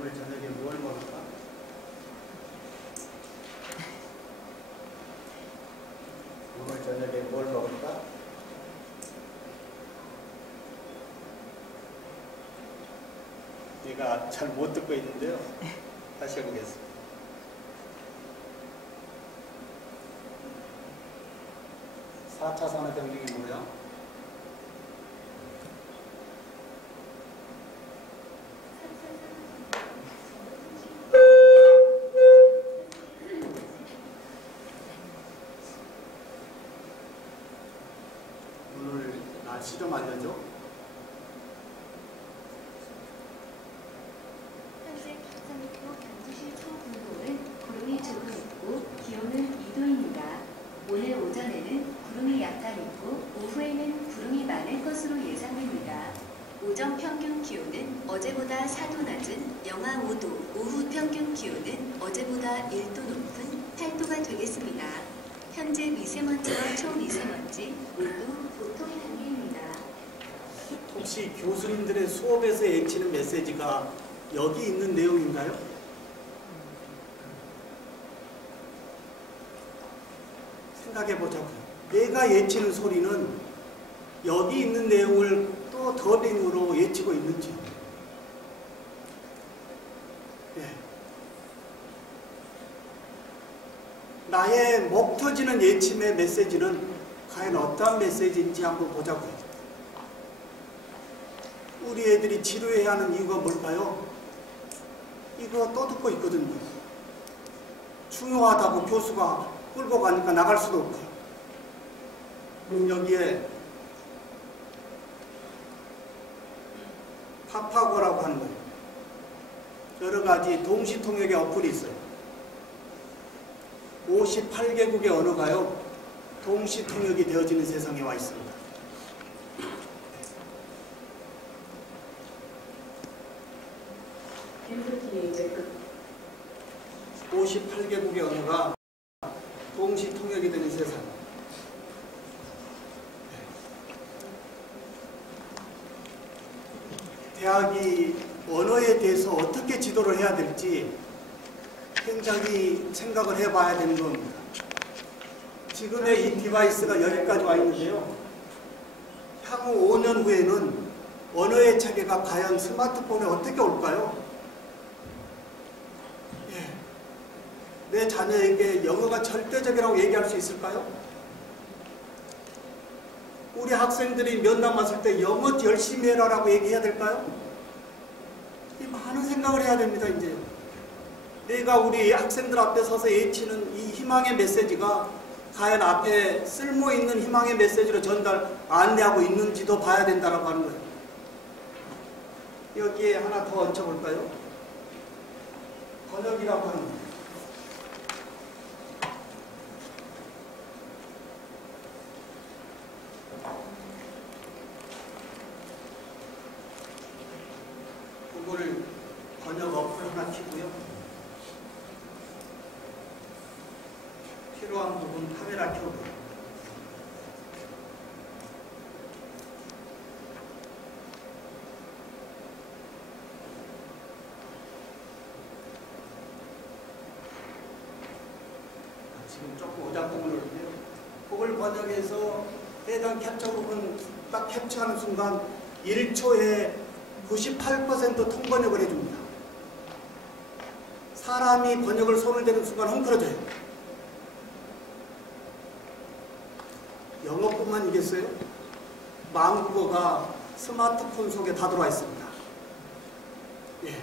오늘 저녁에 뭘 먹을까? 오늘 저녁에 뭘 먹을까? 얘가 잘 못 듣고 있는데요. 다시 해보겠습니다. (4차) 산업혁명이 뭐야? 오늘 날씨 좀 알려줘. 현재 경상북도 경주시 초북도는 구름이 조금 있고 기온은 2도입니다. 오늘 오전에는 구름이 약간 있고 오후에는 구름이 많을 것으로 예상됩니다. 오전 평균 기온은 어제보다 4도 낮은 영하 5도, 오후 평균 기온은 어제보다 1도 높은 8도가 되겠습니다. 현재 미세먼지와 초미세먼지 모두 보통 단계입니다. 혹시 교수님들의 수업에서 외치는 메시지가 여기 있는 내용인가요? 생각해보자고요. 내가 외치는 소리는 여기 있는 내용을 또 더빙으로 외치고 있는지. 네. 나의 목 터지는 외침의 메시지는 과연 어떠한 메시지인지 한번 보자고요. 우리 애들이 지루해야 하는 이유가 뭘까요? 이거 또 듣고 있거든요. 중요하다고 교수가 끌고 가니까 나갈 수도 없고. 그럼 여기에 파파고라고 하는 거예요. 여러 가지 동시통역의 어플이 있어요. 58개국의 언어가요, 동시통역이 되어지는 세상에 와 있습니다. 58개국의 언어가 동시통역이 되는 세상. 대학이 언어에 대해서 어떻게 지도를 해야 될지 굉장히 생각을 해봐야 되는 겁니다. 지금의 이 디바이스가 여기까지 와 있는데요. 향후 5년 후에는 언어의 체계가 과연 스마트폰에 어떻게 올까요? 예. 내 자녀에게 영어가 절대적이라고 얘기할 수 있을까요? 우리 학생들이 면 남았을 때 영어 열심히 해라라고 얘기해야 될까요? 이 많은 생각을 해야 됩니다. 이제 내가 우리 학생들 앞에 서서 외치는 이 희망의 메시지가 과연 앞에 쓸모있는 희망의 메시지로 안내하고 있는지도 봐야 된다고 하는 거예요. 여기에 하나 더 얹혀볼까요? 번역이라고 하는 거예요. 구글 번역 어플 하나 켜고요. 필요한 부분 카메라 켜고. 지금 조금 오작동을 하는데요. 구글 번역에서 해당 캡처 부분 딱 캡처하는 순간 1초에 98% 통번역을 해줍니다. 사람이 번역을 손을 대는 순간 헝클어져요. 영어뿐만이겠어요? 망국어가 스마트폰 속에 다 들어와 있습니다. 예.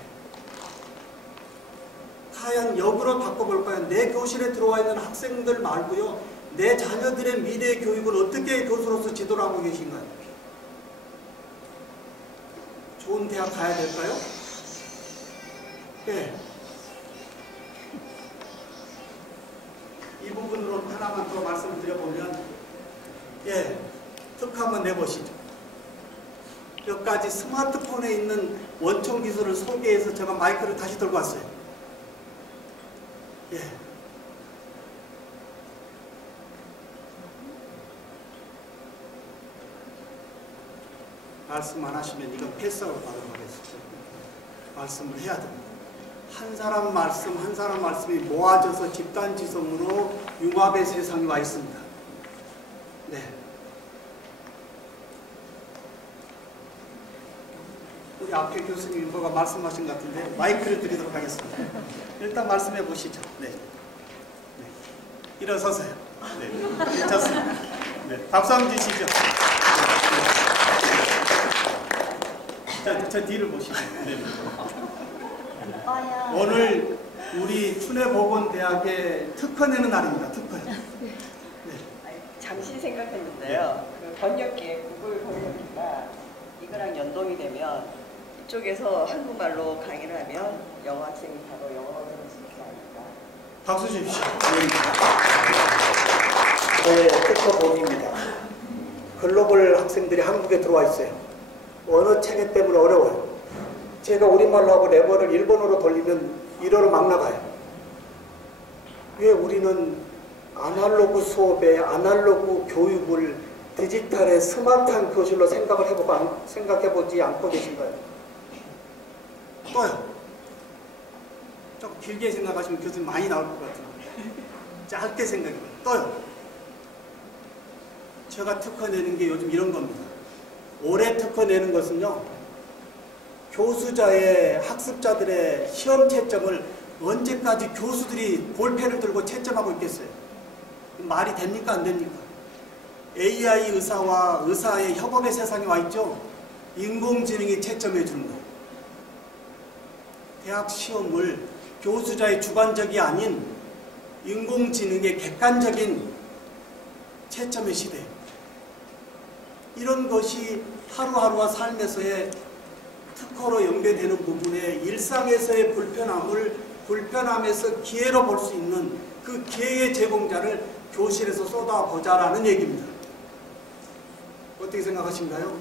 과연 역으로 바꿔볼까요? 내 교실에 들어와 있는 학생들 말고요, 내 자녀들의 미래 교육을 어떻게 교수로서 지도를 하고 계신가요? 좋은 대학 가야 될까요? 예. 이 부분으로 하나만 더 말씀을 드려보면, 예, 특허 한번 내보시죠. 몇 가지 스마트폰에 있는 원천 기술을 소개해서 제가 마이크를 다시 들고 왔어요. 예. 말씀 안 하시면 이건 패스하고 받아가겠습니다. 말씀을 해야 됩니다. 한 사람 말씀, 한 사람 말씀이 모아져서 집단지성으로 융합의 세상이 와 있습니다. 네. 우리 앞에 교수님이 뭐가 말씀하신 것 같은데 마이크를 드리도록 하겠습니다. 일단 말씀해 보시죠. 네. 네. 일어서세요. 네. 괜찮습니다. 네. 박수 한번 주시죠. 네. 저 뒤를 보시죠. 네. 오늘 우리 춘해보건대학의 특허 내는 날입니다. 특허. 네. 잠시 생각했는데요. 그 번역기에 구글 번역기가 이거랑 연동이 되면 이쪽에서 한국말로 강의를 하면 영어 학생이 바로 영어로 들을 수 있지 않을까. 박수 주십시오. 저의 특허본입니다. 글로벌 학생들이 한국에 들어와 있어요. 언어 체계 때문에 어려워요. 제가 우리말로 하고 레버를 일본어로 돌리면 일어로 막 나가요. 왜 우리는 아날로그 수업에 아날로그 교육을 디지털의 스마트한 교실로 생각해보지 않고 계신가요? 또요. 조금 길게 생각하시면 교수님 많이 나올 것 같아요. 짧게 생각해봐요. 또요. 제가 특허 내는 게 요즘 이런 겁니다. 올해 특허 내는 것은요, 교수자의 학습자들의 시험 채점을 언제까지 교수들이 볼펜을 들고 채점하고 있겠어요? 말이 됩니까? 안 됩니까? AI 의사와 의사의 협업의 세상에 와 있죠? 인공지능이 채점해 주는 거예요. 대학 시험을 교수자의 주관적이 아닌 인공지능의 객관적인 채점의 시대예요. 이런 것이 하루하루와 삶에서의 특허로 연계되는 부분에 일상에서의 불편함에서 기회로 볼 수 있는 그 기회의 제공자를 교실에서 쏟아보자라는 얘기입니다. 어떻게 생각하신가요?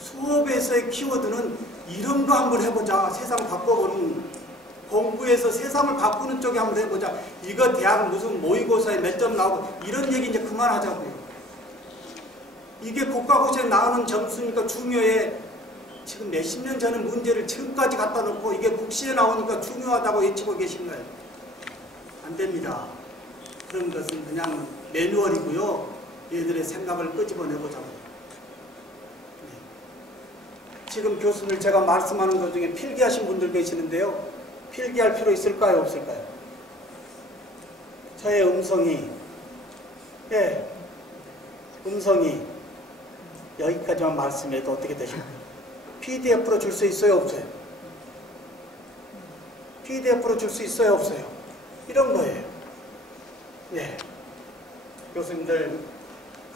수업에서의 키워드는 이런 거 한번 해보자. 세상 바꿔보는, 공부에서 세상을 바꾸는 쪽에 한번 해보자. 이거 대학 무슨 모의고사에 몇 점 나오고 이런 얘기 이제 그만하자고요. 이게 국가고시에 나오는 점수니까 중요해. 지금 몇십 년 전의 문제를 지금까지 갖다 놓고 이게 국시에 나오니까 중요하다고 외치고 계신가요? 안 됩니다. 그런 것은 그냥 매뉴얼이고요. 얘들의 생각을 끄집어내보자고. 네. 지금 교수들 제가 말씀하는 것 중에 필기하신 분들 계시는데요. 필기할 필요 있을까요? 없을까요? 저의 음성이, 예, 음성이 여기까지만 말씀해도 어떻게 되실까요? PDF로 줄 수 있어요? 없어요? PDF로 줄 수 있어요? 없어요? 이런 거예요. 네. 교수님들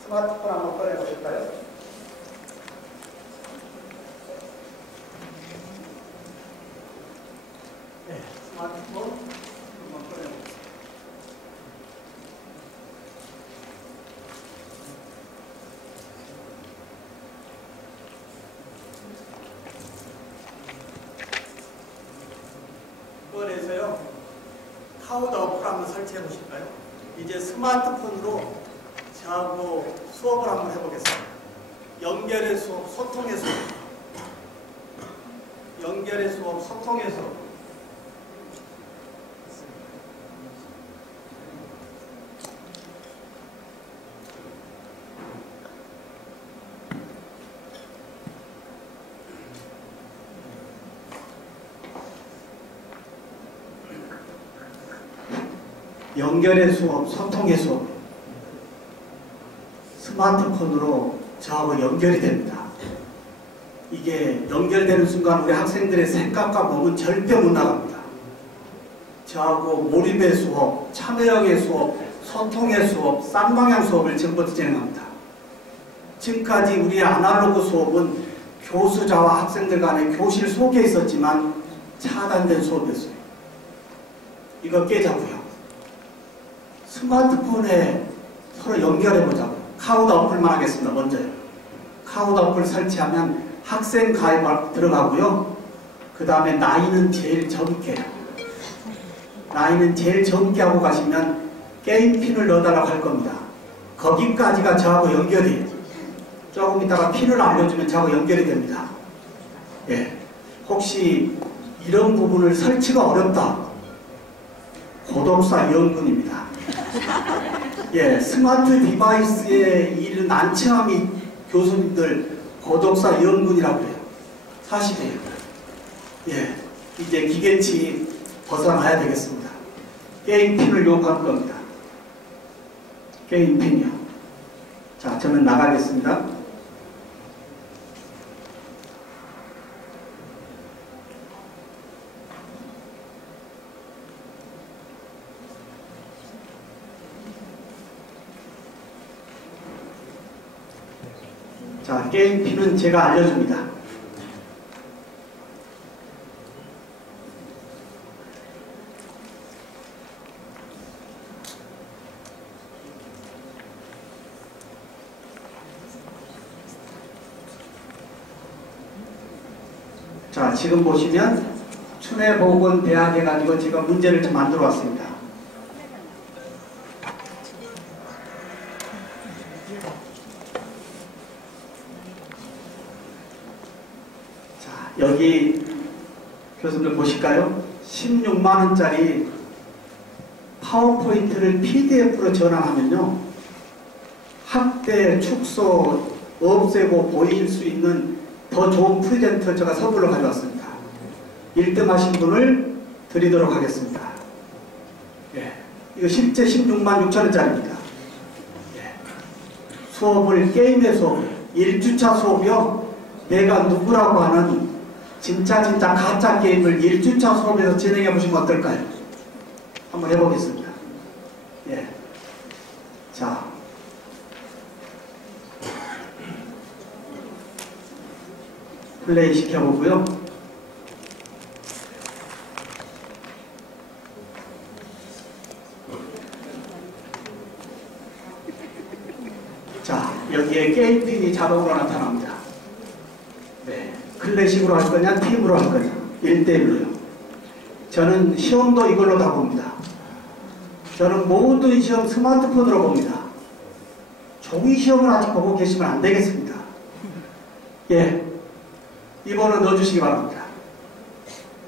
스마트폰 한번 꺼내보실까요? 네. 스마트폰 한번 꺼내보겠습니다. 꺼내서요. 카우드 어플 한번 설치해 보실까요? 이제 스마트폰으로 저하고 수업을 한번 해보겠습니다. 연결의 수업, 소통의 수업. 연결의 수업, 소통의 수업. 연결의 수업, 소통의 수업. 스마트폰으로 저하고 연결이 됩니다. 이게 연결되는 순간 우리 학생들의 생각과 몸은 절대 못 나갑니다. 저하고 몰입의 수업, 참여형의 수업, 소통의 수업, 쌍방향 수업을 지금부터 진행합니다. 지금까지 우리의 아날로그 수업은 교수자와 학생들 간의 교실 속에 있었지만 차단된 수업이었어요. 이거 깨자고요. 스마트폰에 서로 연결해보자고요. 카우다 어플만 하겠습니다. 먼저요. 카우다 어플 설치하면 학생 가입 들어가고요. 그 다음에 나이는 제일 젊게 하고 가시면 게임 핀을 넣어달라고 할 겁니다. 거기까지가 저하고 연결이에요. 조금 있다가 핀을 알려주면 저하고 연결이 됩니다. 예. 혹시 이런 부분을 설치가 어렵다. 고독사 연군입니다. 예, 스마트 디바이스에 이른 난처함이 교수님들 고독사 연군이라고 해요. 사실이에요. 예, 이제 기계치 벗어나야 되겠습니다. 게임 핀을 요구할 겁니다. 게임 핀이요. 자, 저는 나가겠습니다. 자, 게임 핀은 제가 알려줍니다. 자, 지금 보시면 춘해보건대학 해가지고 제가 문제를 좀 만들어 왔습니다. 자, 여기 교수님들 보실까요? 16만원짜리 파워포인트를 PDF로 전환하면요, 학대, 축소, 없애고 보일 수 있는 더 좋은 프레젠터 제가 선물로 가져왔습니다. 1등 하신 분을 드리도록 하겠습니다. 예. 이거 실제 16만 6천원짜리입니다. 예. 수업을, 게임의 수업, 1주차 수업이요. 내가 누구라고 하는 진짜 가짜 게임을 1주차 수업에서 진행해 보시면 어떨까요? 한번 해보겠습니다. 예. 자. 플레이 시켜보고요. 자, 여기에 게임 핀이 자동으로 나타납니다. 네, 클래식으로 할 거냐, 팀으로 할 거냐, 1대1로요. 저는 시험도 이걸로 다 봅니다. 저는 모든 시험 스마트폰으로 봅니다. 종이 시험을 아직 보고 계시면 안 되겠습니다. 예. 이번호 넣어주시기 바랍니다.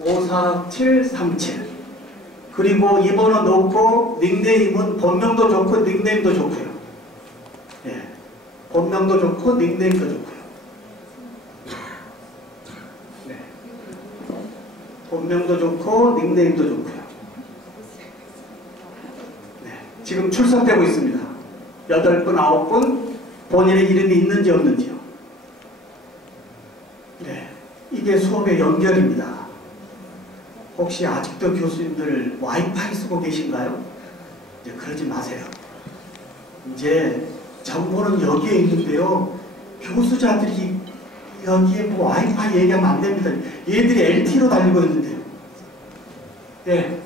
54737. 그리고 이번호 넣고 닉네임은 본명도 좋고 닉네임도 좋고요. 예, 본명도 좋고 닉네임도 좋고요. 네. 본명도 좋고 닉네임도 좋고요. 네. 지금 출석되고 있습니다. 8분, 9분 본인의 이름이 있는지 없는지요. 네, 이게 수업의 연결입니다. 혹시 아직도 교수님들 와이파이 쓰고 계신가요? 이제 그러지 마세요. 이제 정보는 여기에 있는데요. 교수자들이 여기에 뭐 와이파이 얘기하면 안 됩니다. 얘들이 LTE로 달리고 있는데요. 네,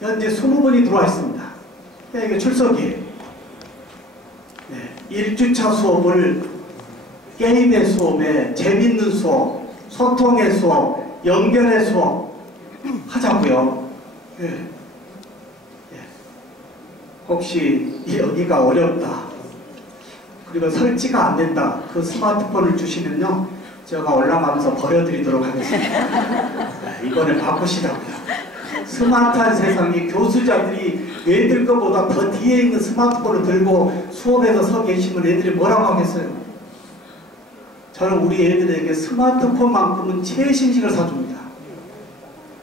현재 20분이 들어와 있습니다. 네, 이게 출석이에요. 네, 1주차 수업을 게임의 수업에 재밌는 수업, 소통의 수업, 연결의 수업 하자고요. 예. 예. 혹시 여기가 어렵다, 그리고 설치가 안 된다, 그 스마트폰을 주시면요, 제가 올라가면서 버려드리도록 하겠습니다. 이번에 바꾸시라고요. 스마트한 세상이 교수자들이 애들 것보다 더 뒤에 있는 스마트폰을 들고 수업에서 서 계시면 애들이 뭐라고 하겠어요? 저는 우리 애들에게 스마트폰만큼은 최신식을 사줍니다.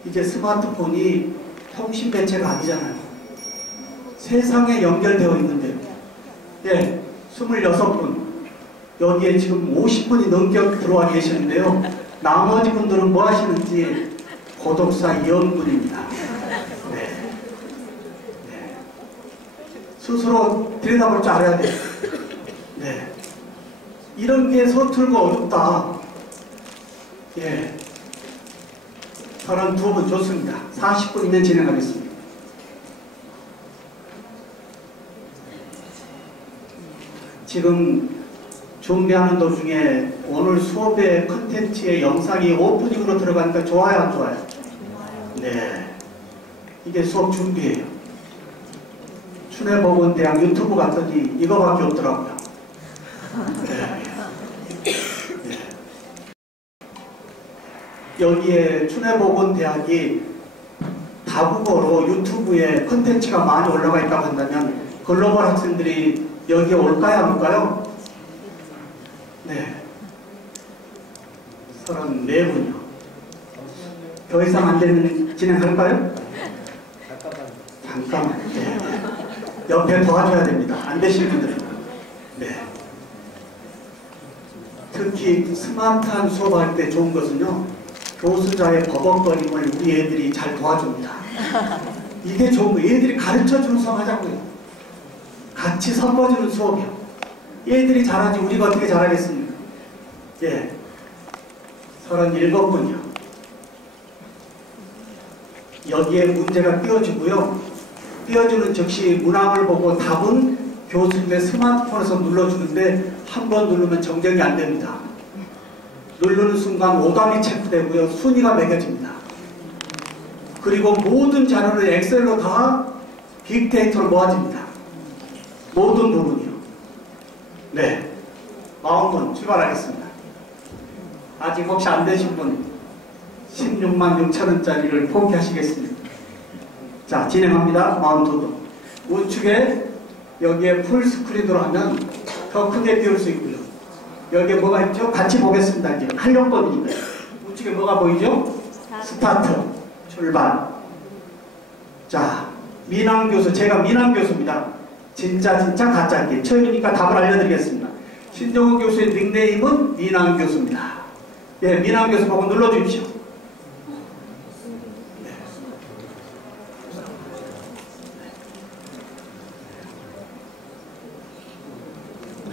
이제 스마트폰이 통신매체가 아니잖아요. 세상에 연결되어 있는데요. 예, 26분. 여기에 지금 50분이 넘게 들어와 계시는데요. 나머지 분들은 뭐 하시는지 고독사 연군입니다. 네. 네. 스스로 들여다볼 줄 알아야 돼요. 네. 이런 게 서툴고 어렵다. 예. 32분 좋습니다. 40분이면 진행하겠습니다. 지금 준비하는 도중에 오늘 수업의 컨텐츠의 영상이 오프닝으로 들어가니까 좋아요, 안 좋아요? 네. 이게 수업 준비예요. 춘해보건대학 유튜브 갔더니 이거밖에 없더라고요. 네. 네. 여기에 춘해보건대학이 다국어로 유튜브에 컨텐츠가 많이 올라가 있다고 한다면 글로벌 학생들이 여기에 올까요, 안 올까요? 네. 34분이요. 더 이상 안 되면 진행할까요? 잠깐만. 네. 옆에 도와줘야 됩니다. 안 되실 분들은. 네. 특히 스마트한 수업할 때 좋은 것은요, 교수자의 버벅거림을 우리 애들이 잘 도와줍니다. 이게 좋은 거예요. 애들이 가르쳐주는 수업 하자고요. 같이 섞어주는 수업이요. 얘들이 잘하지 우리가 어떻게 잘하겠습니까? 예. 37분이요. 여기에 문제가 띄워지고요. 띄워주는 즉시 문항을 보고 답은 교수님의 스마트폰에서 눌러주는데 한 번 누르면 정정이 안 됩니다. 누르는 순간 오답이 체크되고요. 순위가 매겨집니다. 그리고 모든 자료를 엑셀로 다 빅데이터로 모아집니다. 모든 부분이요. 네. 40분 출발하겠습니다. 아직 혹시 안 되신 분 16만 6천원짜리를 포기하시겠습니다. 자, 진행합니다. 42분. 우측에 여기에 풀스크린으로 하면 더 크게 띄울 수 있고요. 여기에 뭐가 있죠? 같이 보겠습니다. 이제 활용법이니까요. 우측에 뭐가 보이죠? 스타트. 출발. 자, 민항 교수. 제가 민항 교수입니다. 진짜 가짜기. 처음이니까 답을 알려드리겠습니다. 신정우 교수의 닉네임은 민항 교수입니다. 예, 민항 교수 보고 눌러주십시오.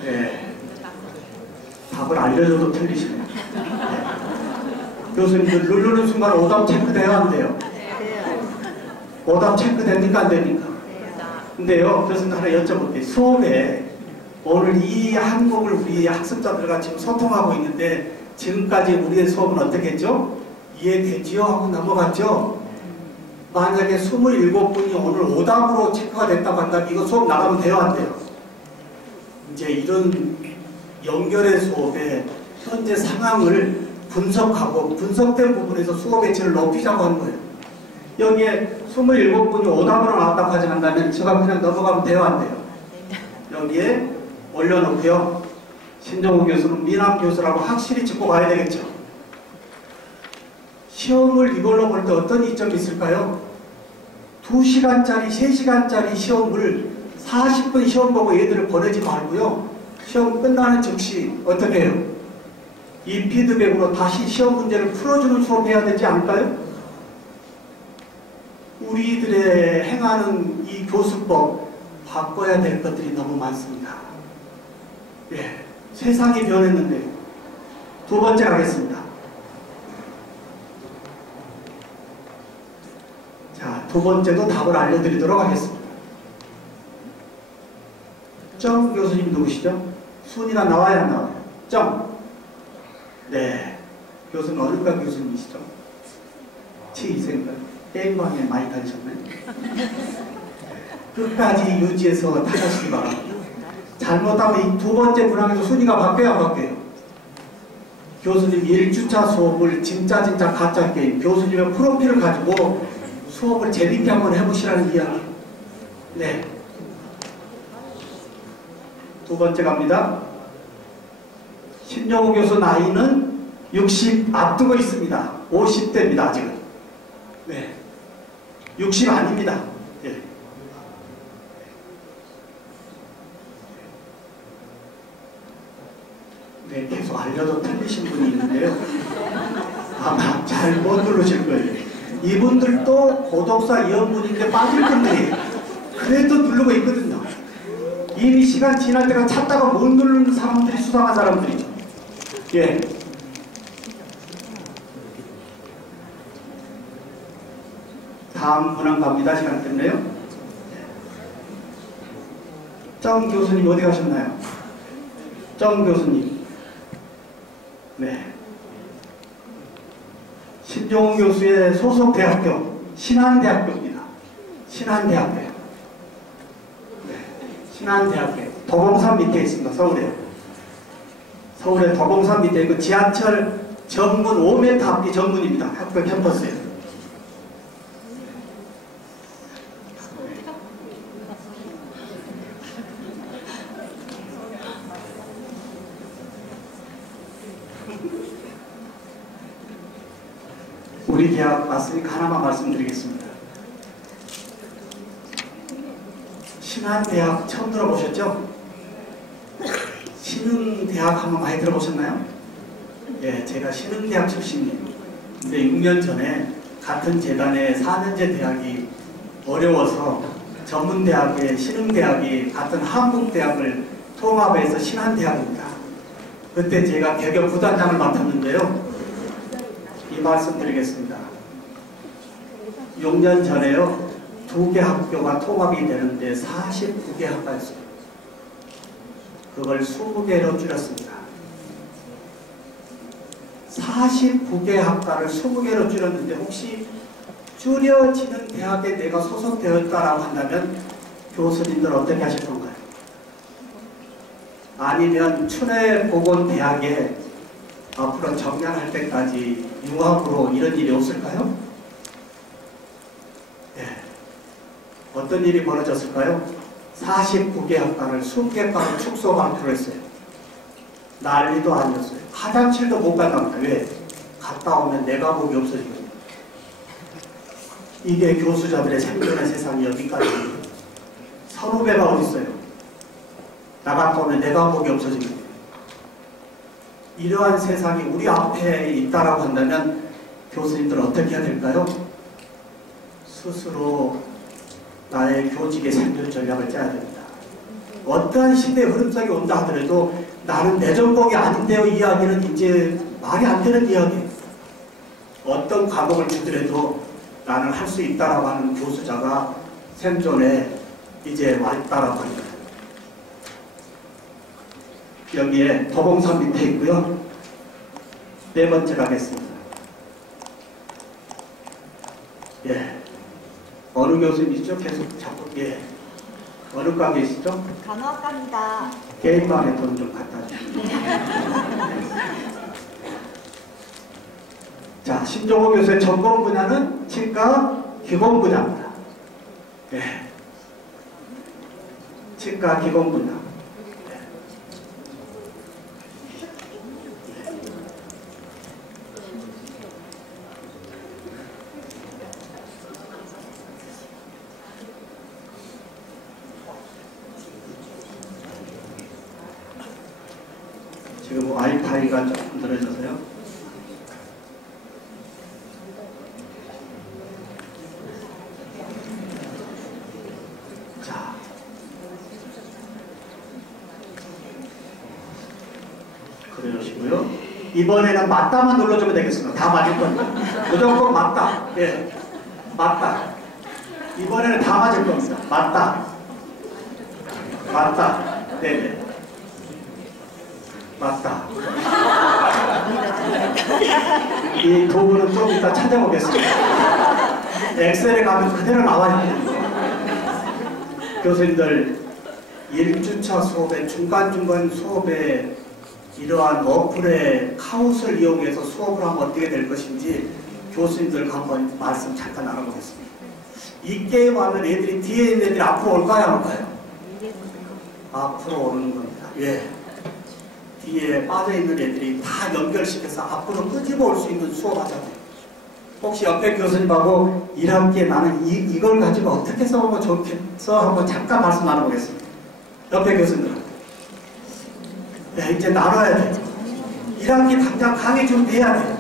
네. 답을 알려줘도 틀리시네요. 네. 교수님들 누르는 순간 오답 체크돼요, 안 돼요? 오답 체크됩니까, 안 됩니까? 근데요, 교수님 하나 여쭤볼게요. 수업에 오늘 이 항목을 우리 학습자들과 지금 소통하고 있는데 지금까지 우리의 수업은 어떻게 했죠? 이해되지요? 하고 넘어갔죠? 만약에 27분이 오늘 오답으로 체크가 됐다고 한다면 이거 수업 나가면 돼요, 안 돼요? 이제 이런 연결의 수업에 현재 상황을 분석하고 분석된 부분에서 수업의 질을 높이자고 하는 거예요. 여기에 27분이 오답으로 나왔다고 하지 않는다면 제가 그냥 넘어가면 돼요, 안 돼요? 여기에 올려놓고요. 신정우 교수는 민항 교수라고 확실히 짚고 가야 되겠죠. 시험을 이걸로 볼 때 어떤 이점이 있을까요? 2시간짜리, 3시간짜리 시험을 40분 시험 보고 얘들을 보내지 말고요. 시험 끝나는 즉시 어떻게 해요? 이 피드백으로 다시 시험 문제를 풀어주는 수업해야 되지 않을까요? 우리들의 행하는 이 교수법 바꿔야 될 것들이 너무 많습니다. 예, 세상이 변했는데 두 번째 가겠습니다. 자, 두 번째도 답을 알려드리도록 하겠습니다. 정 교수님 누구시죠? 순위가 나와야 안 나와요? 정. 네. 교수는 어느 과 교수님이시죠? 치이생인가요? 게임방에 많이 다니셨나요? 끝까지 유지해서 타시기 바랍니다. 잘못하면 이 두 번째 문항에서 순위가 바뀌어야 바뀌어요. 교수님 1주차 수업을 진짜 가짜 게임, 교수님의 프로필을 가지고 수업을 재밌게 한번 해보시라는 이야기. 네. 두 번째 갑니다. 신정우 교수 나이는 60 앞두고 있습니다. 50대입니다, 아직은. 네. 60 아닙니다. 네. 네, 계속 알려도 틀리신 분이 있는데요. 아마 잘 못 누르실 거예요. 이분들도 고독사 이연분인데 빠질 분들이에요. 그래도 누르고 있거든요. 이미 시간 지날 때가 찾다가 못 누르는 사람들이 수상한 사람들이죠. 예. 다음 문항 갑니다. 시간 때문에요. 정 교수님 어디 가셨나요? 정 교수님. 네. 신종훈 교수의 소속 대학교 신한대학교입니다. 신한대학교. 네. 신한대학교. 도봉산 밑에 있습니다. 서울에. 서울의 도봉산 밑에 그 지하철 정문 5m 앞이 정문입니다. 학교 캠퍼스에. 우리 대학 왔으니까 하나만 말씀드리겠습니다. 신한대학 처음 들어보셨죠? 신흥대학 한번 많이 들어보셨나요? 예, 제가 신흥대학 출신이에요. 근데 6년 전에 같은 재단의 4년제 대학이 어려워서 전문대학에 신흥대학이 같은 한국대학을 통합해서 신한대학입니다. 그때 제가 개교 부단장을 맡았는데요. 이 말씀 드리겠습니다. 6년 전에요. 2개 학교가 통합이 되는데 49개 학과였어요. 그걸 20개로 줄였습니다. 49개 학과를 20개로 줄였는데 혹시 줄여지는 대학에 내가 소속되었다라고 한다면 교수님들 어떻게 하실 건가요? 아니면 춘해보건대학에 앞으로 정년할 때까지 유학으로 이런 일이 없을까요? 네. 어떤 일이 벌어졌을까요? 49개 학과를 20개과로 축소하기로 했어요. 난리도 아니었어요. 화장실도 못 간답니다. 왜? 갔다 오면 내 과목이 없어지거든요. 이게 교수자들의 생존의 세상이 여기까지. 선후배가 어디 있어요? 나갔다 오면 내 과목이 없어지거든요. 이러한 세상이 우리 앞에 있다라고 한다면 교수님들 어떻게 해야 될까요? 스스로 나의 교직의 생존 전략을 짜야 됩니다. 어떠한 시대의 흐름상이 온다 하더라도 나는 내 전공이 아닌데요 이야기는 이제 말이 안 되는 이야기예요. 어떤 과목을 주더라도 나는 할 수 있다라고 하는 교수자가 생존에 이제 와 있다라고 합니다. 여기에 도봉산 밑에 있고요. 네 번째 가겠습니다. 예. 어느 교수님이시죠? 계속 자꾸, 예. 어느 과 계시죠? 간호학과입니다. 게임방에 돈 좀 갖다 주시죠. 자, 신종호 교수의 전공 분야는 치과 기본 분야입니다. 예. 치과 기본 분야. 지금 와이파이가 조금 늘어져서요. 자, 그러시고요. 이번에는 맞다만 눌러주면 되겠습니다. 다 맞을 겁니다. 무조건 맞다. 예, 맞다. 이번에는 다 맞을 겁니다. 맞다. 맞다. 네네. 맞다. 이 두 분은 좀 이따 찾아보겠습니다. 엑셀에 가면 그대로 나와 있는 교수님들 1주차 수업에 중간중간 수업에 이러한 어플의 카웃을 이용해서 수업을 하면 어떻게 될 것인지 교수님들과 한번 말씀 잠깐 나눠보겠습니다. 이 게임 하면 애들이 뒤에 있는 애들이 앞으로 올까요? 안 올까요? 앞으로 오는 겁니다. 예. 뒤에 빠져있는 애들이 다 연결시켜서 앞으로 끄집어 올 수 있는 수업 하잖아요. 혹시 옆에 교수님하고 1학기에 나는 이걸 가지고 어떻게 써보면 좋겠어? 한번 잠깐 말씀 나눠보겠습니다. 옆에 교수님들. 네, 이제 나눠야 돼요. 1학기 당장 강의 준비해야 돼요.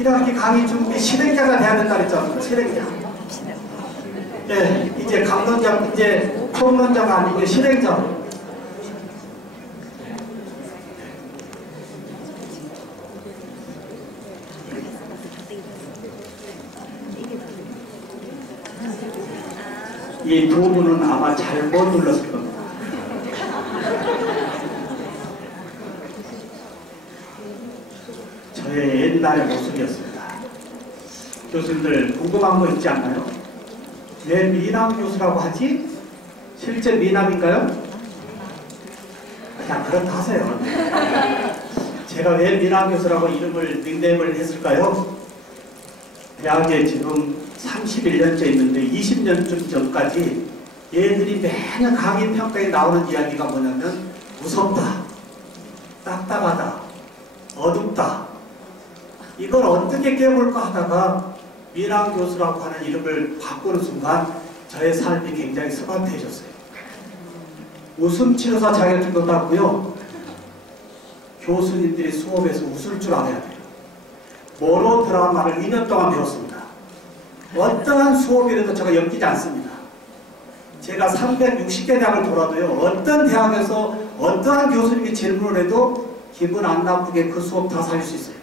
1학기 강의 준비 실행자가 돼야 된다 그랬잖아요. 실행자. 네, 이제 강론자, 이제 총론자가 아니고 실행자. 이 두 분은 아마 잘못 눌렀을 겁니다. 저의 옛날의 모습이었습니다. 교수님들 궁금한 거 있지 않나요? 왜 미남 교수라고 하지? 실제 미남인가요? 그냥 그렇다 하세요. 제가 왜 미남 교수라고 이름을 닉네임을 했을까요? 대학에 지금 31년째 있는데 20년쯤 전까지 얘들이 매년 강의 평가에 나오는 이야기가 뭐냐면 무섭다, 딱딱하다, 어둡다. 이걸 어떻게 깨볼까 하다가 미남 교수라고 하는 이름을 바꾸는 순간 저의 삶이 굉장히 스마트해졌어요. 웃음 치료사 자격증도 땄고요. 교수님들이 수업에서 웃을 줄 알아야 돼요. 모노 드라마를 2년 동안 배웠습니다. 어떠한 수업이라도 제가 엮이지 않습니다. 제가 360개 대학을 돌아도요. 어떤 대학에서 어떠한 교수님이 질문을 해도 기분 안 나쁘게 그 수업 다 살릴 수 있어요.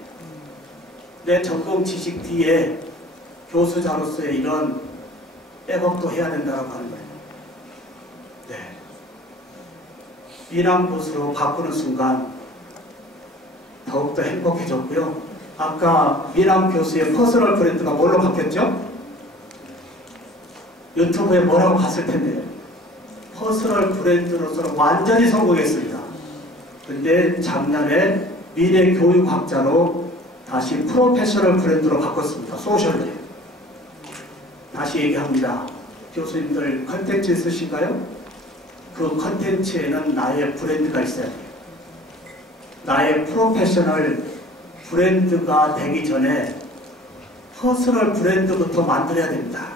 내 전공 지식 뒤에 교수자로서의 이런 백업도 해야 된다고 하는 거예요. 네. 미남 교수로 바꾸는 순간 더욱더 행복해졌고요. 아까 미남 교수의 퍼스널 브랜드가 뭘로 바뀌었죠? 유튜브에 뭐라고 봤을 텐데요. 퍼스널 브랜드로서는 완전히 성공했습니다. 근데 작년에 미래 교육학자로 다시 프로페셔널 브랜드로 바꿨습니다. 소셜로. 다시 얘기합니다. 교수님들 컨텐츠 있으신가요? 그 컨텐츠에는 나의 브랜드가 있어야 돼요. 나의 프로페셔널 브랜드가 되기 전에 퍼스널 브랜드부터 만들어야 됩니다.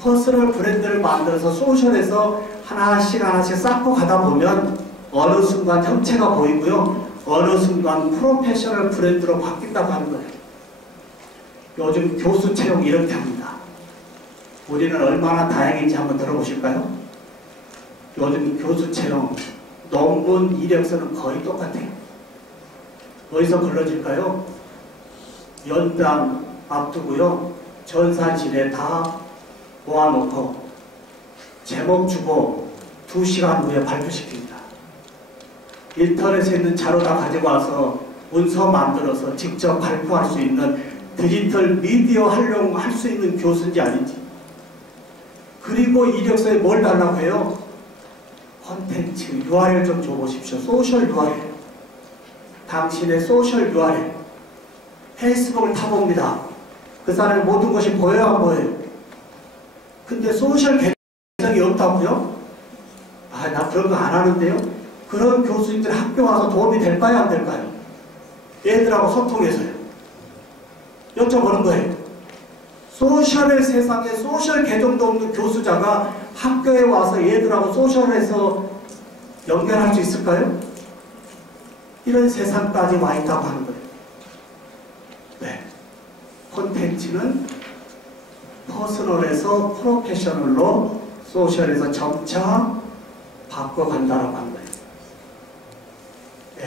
퍼스널 브랜드를 만들어서 소셜에서 하나씩 쌓고 가다 보면 어느 순간 형체가 보이고요. 어느 순간 프로페셔널 브랜드로 바뀐다고 하는 거예요. 요즘 교수 채용 이렇게 합니다. 우리는 얼마나 다행인지 한번 들어보실까요? 요즘 교수 채용, 논문 이력서는 거의 똑같아요. 어디서 걸러질까요? 연당 앞두고요. 전산실에 다 모아놓고 제목 주고 2시간 후에 발표시킵니다. 인터넷에 있는 자료 다 가지고 와서 문서 만들어서 직접 발표할 수 있는 디지털 미디어 활용할 수 있는 교수인지 아닌지. 그리고 이력서에 뭘 달라고 해요? 콘텐츠 URL 좀 줘보십시오. 소셜 URL. 당신의 소셜 URL. 페이스북을 타봅니다. 그 사람의 모든 것이 보여요, 안 보여요? 근데 소셜 계정이 없다고요? 아, 나 그런 거 안 하는데요? 그런 교수님들 학교 와서 도움이 될까요, 안 될까요? 애들하고 소통해서요. 여쭤보는 거예요. 소셜의 세상에 소셜 계정도 없는 교수자가 학교에 와서 애들하고 소셜해서 연결할 수 있을까요? 이런 세상까지 와 있다고 하는 거예요. 네. 콘텐츠는 퍼스널에서 프로페셔널로 소셜에서 점차 바꿔간다라고 하는 거예요. 네.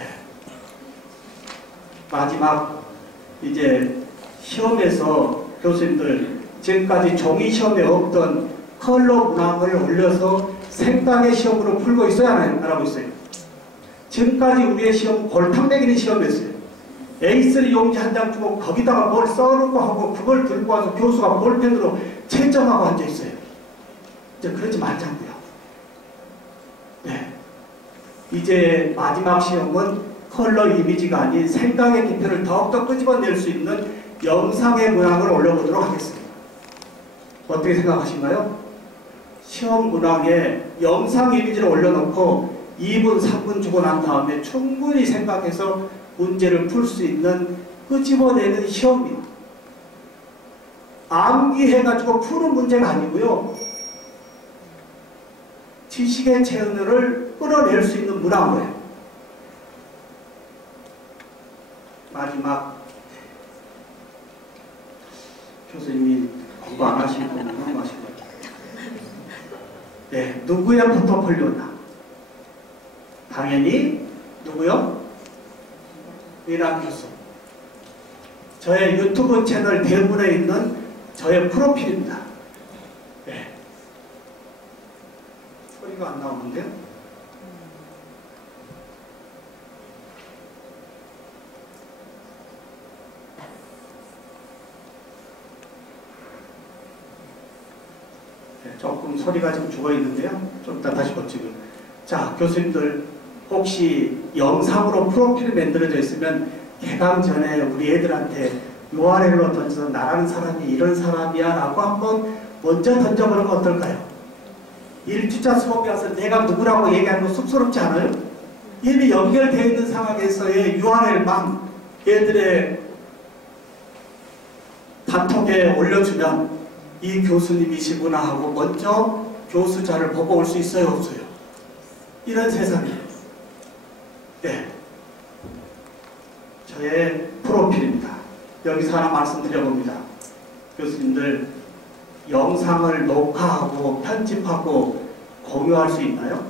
마지막 이제 시험에서 교수님들 지금까지 종이 시험에 없던 컬러 문항을 올려서 생각의 시험으로 풀고 있어야 안 하고 있어요. 지금까지 우리의 시험 골탕 먹이는 시험이었어요. A3 용지 한 장 주고 거기다가 뭘 써놓고 하고 그걸 들고 와서 교수가 볼펜으로 채점하고 앉아있어요. 이제 그러지 말자고요. 네. 이제 마지막 시험은 컬러 이미지가 아닌 생각의 깊이를 더욱더 끄집어낼 수 있는 영상의 모양을 올려보도록 하겠습니다. 어떻게 생각하신가요? 시험 문항에 영상 이미지를 올려놓고 2분, 3분 주고 난 다음에 충분히 생각해서 문제를 풀 수 있는 끄집어내는 시험입니다. 암기해가지고 푸는 문제가 아니고요. 지식의 채널을 끌어낼 수 있는 문항이에요. 마지막 교수님이 공부 안 하시는 분은 궁금하신 거예요. 네, 누구의 포트폴리오나? 당연히 누구요? 미남 교수. 저의 유튜브 채널 대문에 있는 저의 프로필입니다. 네. 조금 소리가 좀 죽어 있는데요. 좀 이따 다시 고치고. 자, 교수님들 혹시 영상으로 프로필이 만들어져 있으면 개강 전에 우리 애들한테 URL로 던져서 나라는 사람이 이런 사람이야 라고 한번 먼저 던져보는 건 어떨까요? 1주차 수업에 와서 내가 누구라고 얘기하는 거 쑥스럽지 않아요? 이미 연결되어 있는 상황에서의 URL만 얘들의 단톡에 올려주면 이 교수님이시구나 하고 먼저 교수자를 보고 올 수 있어요, 없어요? 이런 세상이에요. 네. 저의 프로필입니다. 여기서 하나 말씀드려봅니다. 교수님들 영상을 녹화하고 편집하고 공유할 수 있나요?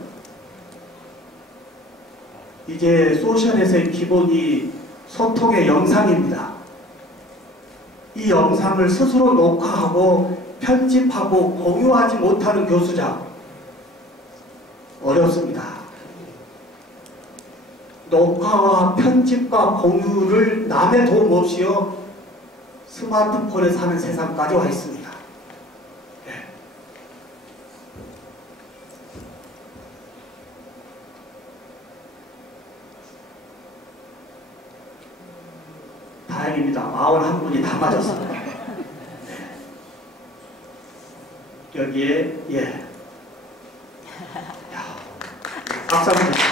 이제 소셜에서의 기본이 소통의 영상입니다. 이 영상을 스스로 녹화하고 편집하고 공유하지 못하는 교수자 어렵습니다. 녹화와 편집과 공유를 남의 도움 없이요 스마트폰에 사는 세상까지 와 있습니다. 네. 다행입니다. 41분이 다 맞았습니다. 네. 여기에 예. 박수 한번 주세요.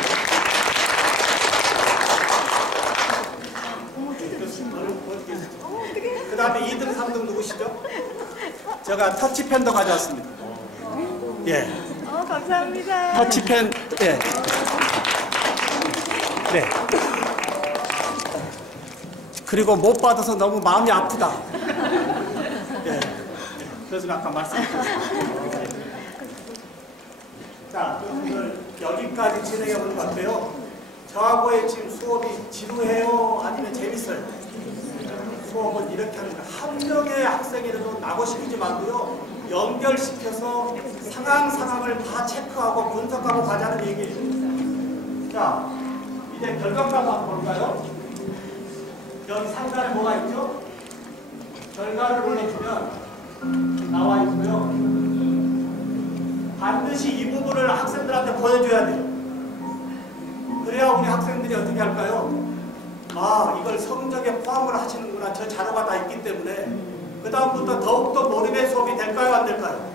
그 다음에 2등, 3등 누구시죠? 제가 터치펜도 가져왔습니다. 예. 감사합니다. 터치펜, 예. 네. 그리고 못 받아서 너무 마음이 아프다. 예. 그래서 아까 말씀드렸습니다. 자, 오늘 여기까지 진행해 볼 것 같아요. 저하고의 지금 수업이 지루해요? 아니면 재밌어요? 수업은 이렇게 합니다. 한 명의 학생이라도 나고시키지 말고요. 연결시켜서 상황을 다 체크하고 분석하고 가자는 얘기예요. 자, 이제 결과값 한번 볼까요? 여기 상단에 뭐가 있죠? 결과를 올려주면 나와 있고요. 반드시 이 부분을 학생들한테 보여줘야 돼요. 그래야 우리 학생들이 어떻게 할까요? 아, 이걸 성적에 포함을 하시는구나. 저 자료가 다 있기 때문에 그 다음부터 더욱더 몰입의 수업이 될까요? 안 될까요?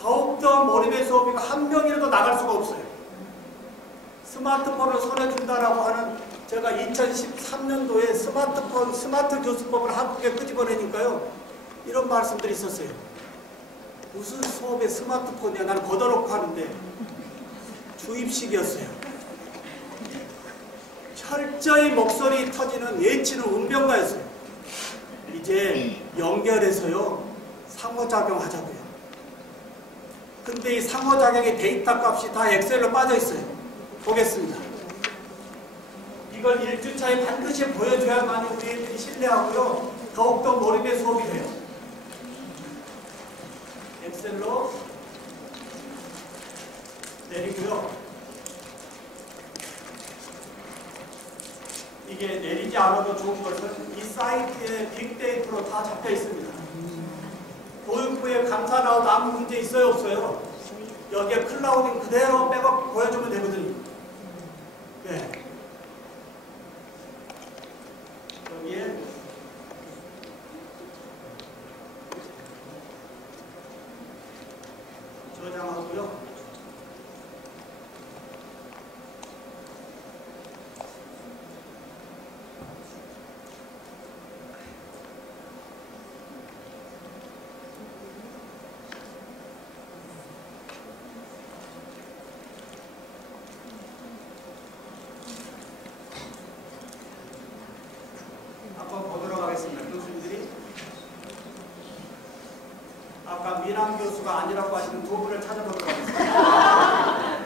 더욱더 몰입의 수업이 한 명이라도 나갈 수가 없어요. 스마트폰을 손에 준다라고 하는 제가 2013년도에 스마트 교수법을 한국에 끄집어내니까요. 이런 말씀들이 있었어요. 무슨 수업에 스마트폰이야. 나는 걷어놓고 하는데 주입식이었어요. 철저히 목소리 터지는 예치는 운병가였어요. 이제 연결해서요 상호작용 하자고요. 근데 이 상호작용의 데이터 값이 다 엑셀로 빠져 있어요. 보겠습니다. 이걸 1주차에 반드시 보여줘야만 우리 애들이 신뢰하고요 더욱더 몰입의 수업이 돼요. 엑셀로 내리고요. 이게 내리지 않아도 좋은 것은 이 사이트에 빅데이터로 다 잡혀 있습니다. 교육부에 감사 나와도 아무 문제 있어요, 없어요? 여기에 클라우딩 그대로 백업 보여주면 되거든요. 네. 여기에 저장하고요. 한번 보도록 하겠습니다. 교수님들이 아까 민항 교수가 아니라고 하시는 두 분을 찾아보도록 하겠습니다.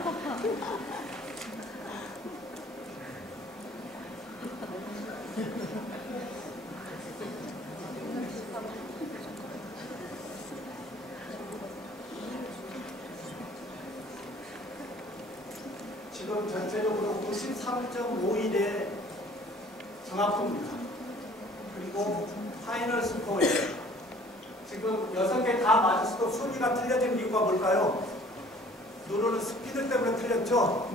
지금 전체적으로 93.51의 정확도입니다. 그리고 파이널 스코어에 지금 6개 다 맞았어도 순위가 틀려진 이유가 뭘까요? 누르는 스피드 때문에 틀렸죠?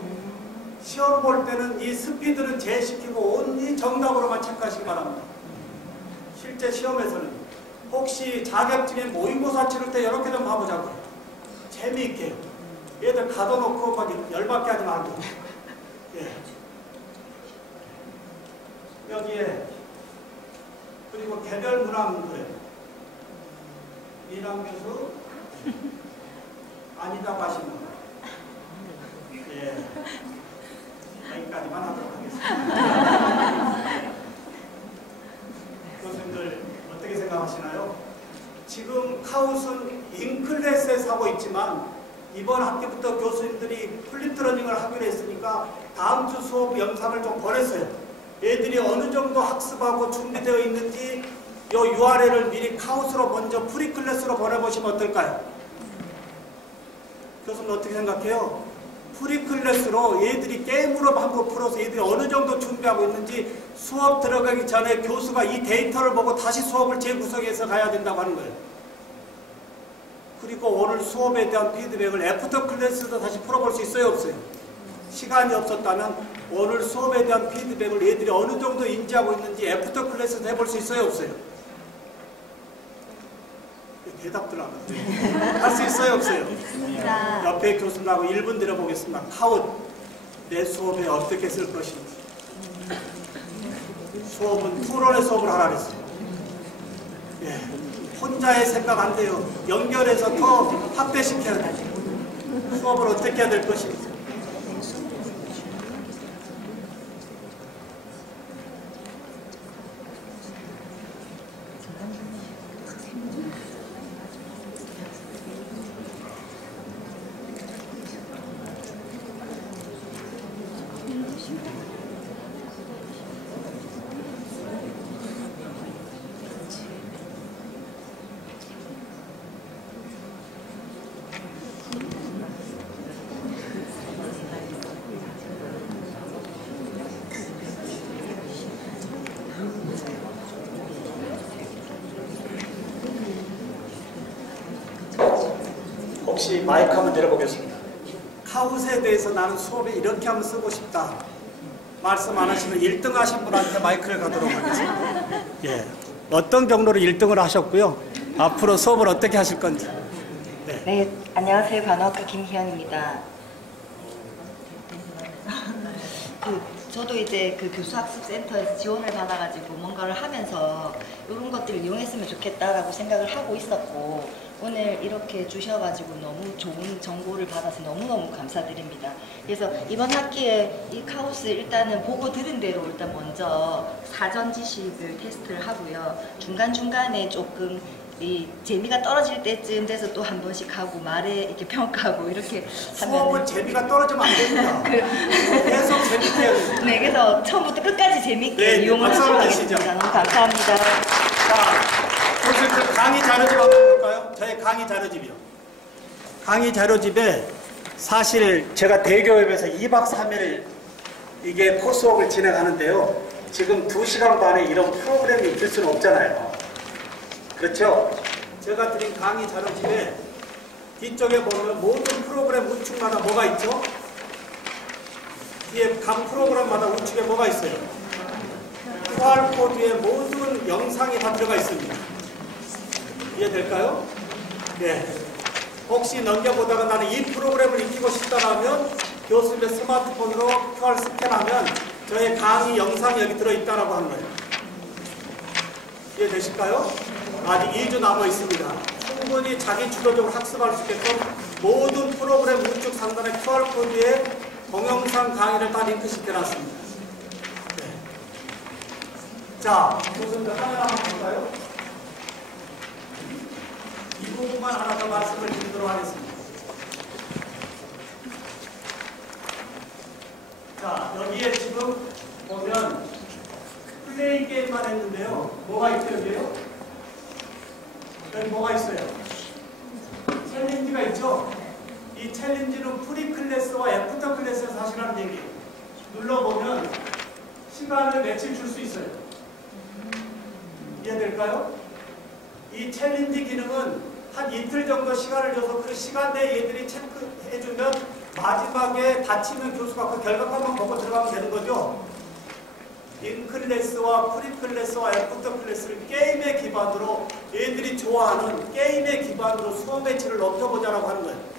시험 볼 때는 이 스피드는 제시키고 온리 정답으로만 체크하시기 바랍니다. 실제 시험에서는 혹시 자격증에 모의고사 치를 때 이렇게 좀 봐보자고요. 재미있게. 얘들 가둬놓고 막 열받게 하지 말고. 예. 여기에 그리고 개별 문항 그래. 이남 교수 아니다고 하시면 예. 여기까지만 하도록 하겠습니다. 교수님들 어떻게 생각하시나요? 지금 카웃은 인클래스에서 하고 있지만 이번 학기부터 교수님들이 플립 러닝을 하기로 했으니까 다음 주 수업 영상을 좀 보냈어요. 애들이 어느 정도 학습하고 준비되어 있는지 이 URL을 미리 카웃으로 먼저 프리클래스로 보내보시면 어떨까요? 교수님 어떻게 생각해요? 프리클래스로 얘들이 게임으로 한번 풀어서 얘들이 어느 정도 준비하고 있는지 수업 들어가기 전에 교수가 이 데이터를 보고 다시 수업을 재구성해서 가야 된다고 하는 거예요. 그리고 오늘 수업에 대한 피드백을 애프터 클래스도 다시 풀어볼 수 있어요, 없어요? 시간이 없었다면 오늘 수업에 대한 피드백을 얘들이 어느 정도 인지하고 있는지 애프터 클래스도 해볼 수 있어요, 없어요? 대답들 안 하세요. 할 수 있어요, 없어요? 옆에 교수님하고 1분 들어보겠습니다. 카웃, 내 수업에 어떻게 쓸 것인지. 수업은 토론의 수업을 하라 그랬어요. 예. 혼자의 생각 안 돼요. 연결해서 더 확대시켜야 돼요. 수업을 어떻게 해야 될 것인지. 혹시 마이크 한번 내려보겠습니다. 카웃에 대해서 나는 수업에 이렇게 하면 쓰고 싶다. 말씀 안 하시면 1등 하신 분한테 마이크를 가도록 하겠습니다. 예. 어떤 경로로 1등을 하셨고요. 앞으로 수업을 어떻게 하실 건지. 네. 네, 안녕하세요. 간호학과 김희연입니다. 저도 이제 그 교수학습센터에서 지원을 받아가지고 뭔가를 하면서 이런 것들을 이용했으면 좋겠다라고 생각을 하고 있었고, 오늘 이렇게 주셔가지고 너무 좋은 정보를 받아서 너무너무 감사드립니다. 그래서 이번 학기에 이 카웃을 일단은 보고 들은 대로 일단 먼저 사전 지식을 테스트를 하고요. 중간중간에 조금 이 재미가 떨어질 때쯤 돼서 또 한 번씩 하고 말에 이렇게 평가하고 이렇게 수업은 하면 재미가 떨어지면 안 됩니다. 계속 재밌게 해야 됩니다. 네, 그래서 처음부터 끝까지 재밌게 네, 이용을 박수 하도록 한번 주시죠. 하겠습니다. 너무 감사합니다. 자, 교수님 강의 자료집 한번 볼까요? 저의 강의 자료집이요. 강의 자료집에 사실 제가 대교협에서 2박 3일 이게 코스웍을 진행하는데요. 지금 2시간 반에 이런 프로그램이 있을 수는 없잖아요. 그렇죠? 제가 드린 강의 자료집에 뒤쪽에 보면 모든 프로그램 우측마다 뭐가 있죠? 뒤에 각 프로그램마다 우측에 뭐가 있어요? QR코드에 모든 영상이 다 들어가 있습니다. 이해될까요? 네. 혹시 넘겨보다가 나는 이 프로그램을 익히고 싶다면 교수님의 스마트폰으로 QR 스캔하면 저의 강의 영상이 여기 들어있다라고 하는 거예요. 이해되실까요? 아직 2주 남아 있습니다. 충분히 자기 주도적으로 학습할 수 있게끔 모든 프로그램 우측 상단의 QR코드에 동영상 강의를 다 링크 시켜놨습니다. 네. 자, 교수님들 하나 한번 볼까요? 이 부분만 하나 더 말씀을 드리도록 하겠습니다. 자, 여기에 지금 보면 플레이 게임만 했는데요. 뭐가 있죠, 여기요? 여기 뭐가 있어요? 챌린지가 있죠? 이 챌린지는 프리클래스와 애프터 클래스에서 하시라는 얘기예요. 눌러보면 시간을 며칠 줄 수 있어요. 이해될까요? 이 챌린지 기능은 한 이틀 정도 시간을 줘서 그 시간 내에 얘들이 체크해주면 마지막에 다치면 교수가 그 결과값만 보고 들어가면 되는 거죠. 인클래스와 프리클래스와 애프터 클래스를 게임의 기반으로 얘들이 좋아하는 게임의 기반으로 수업 매치를 높여보자라고 하는 거예요.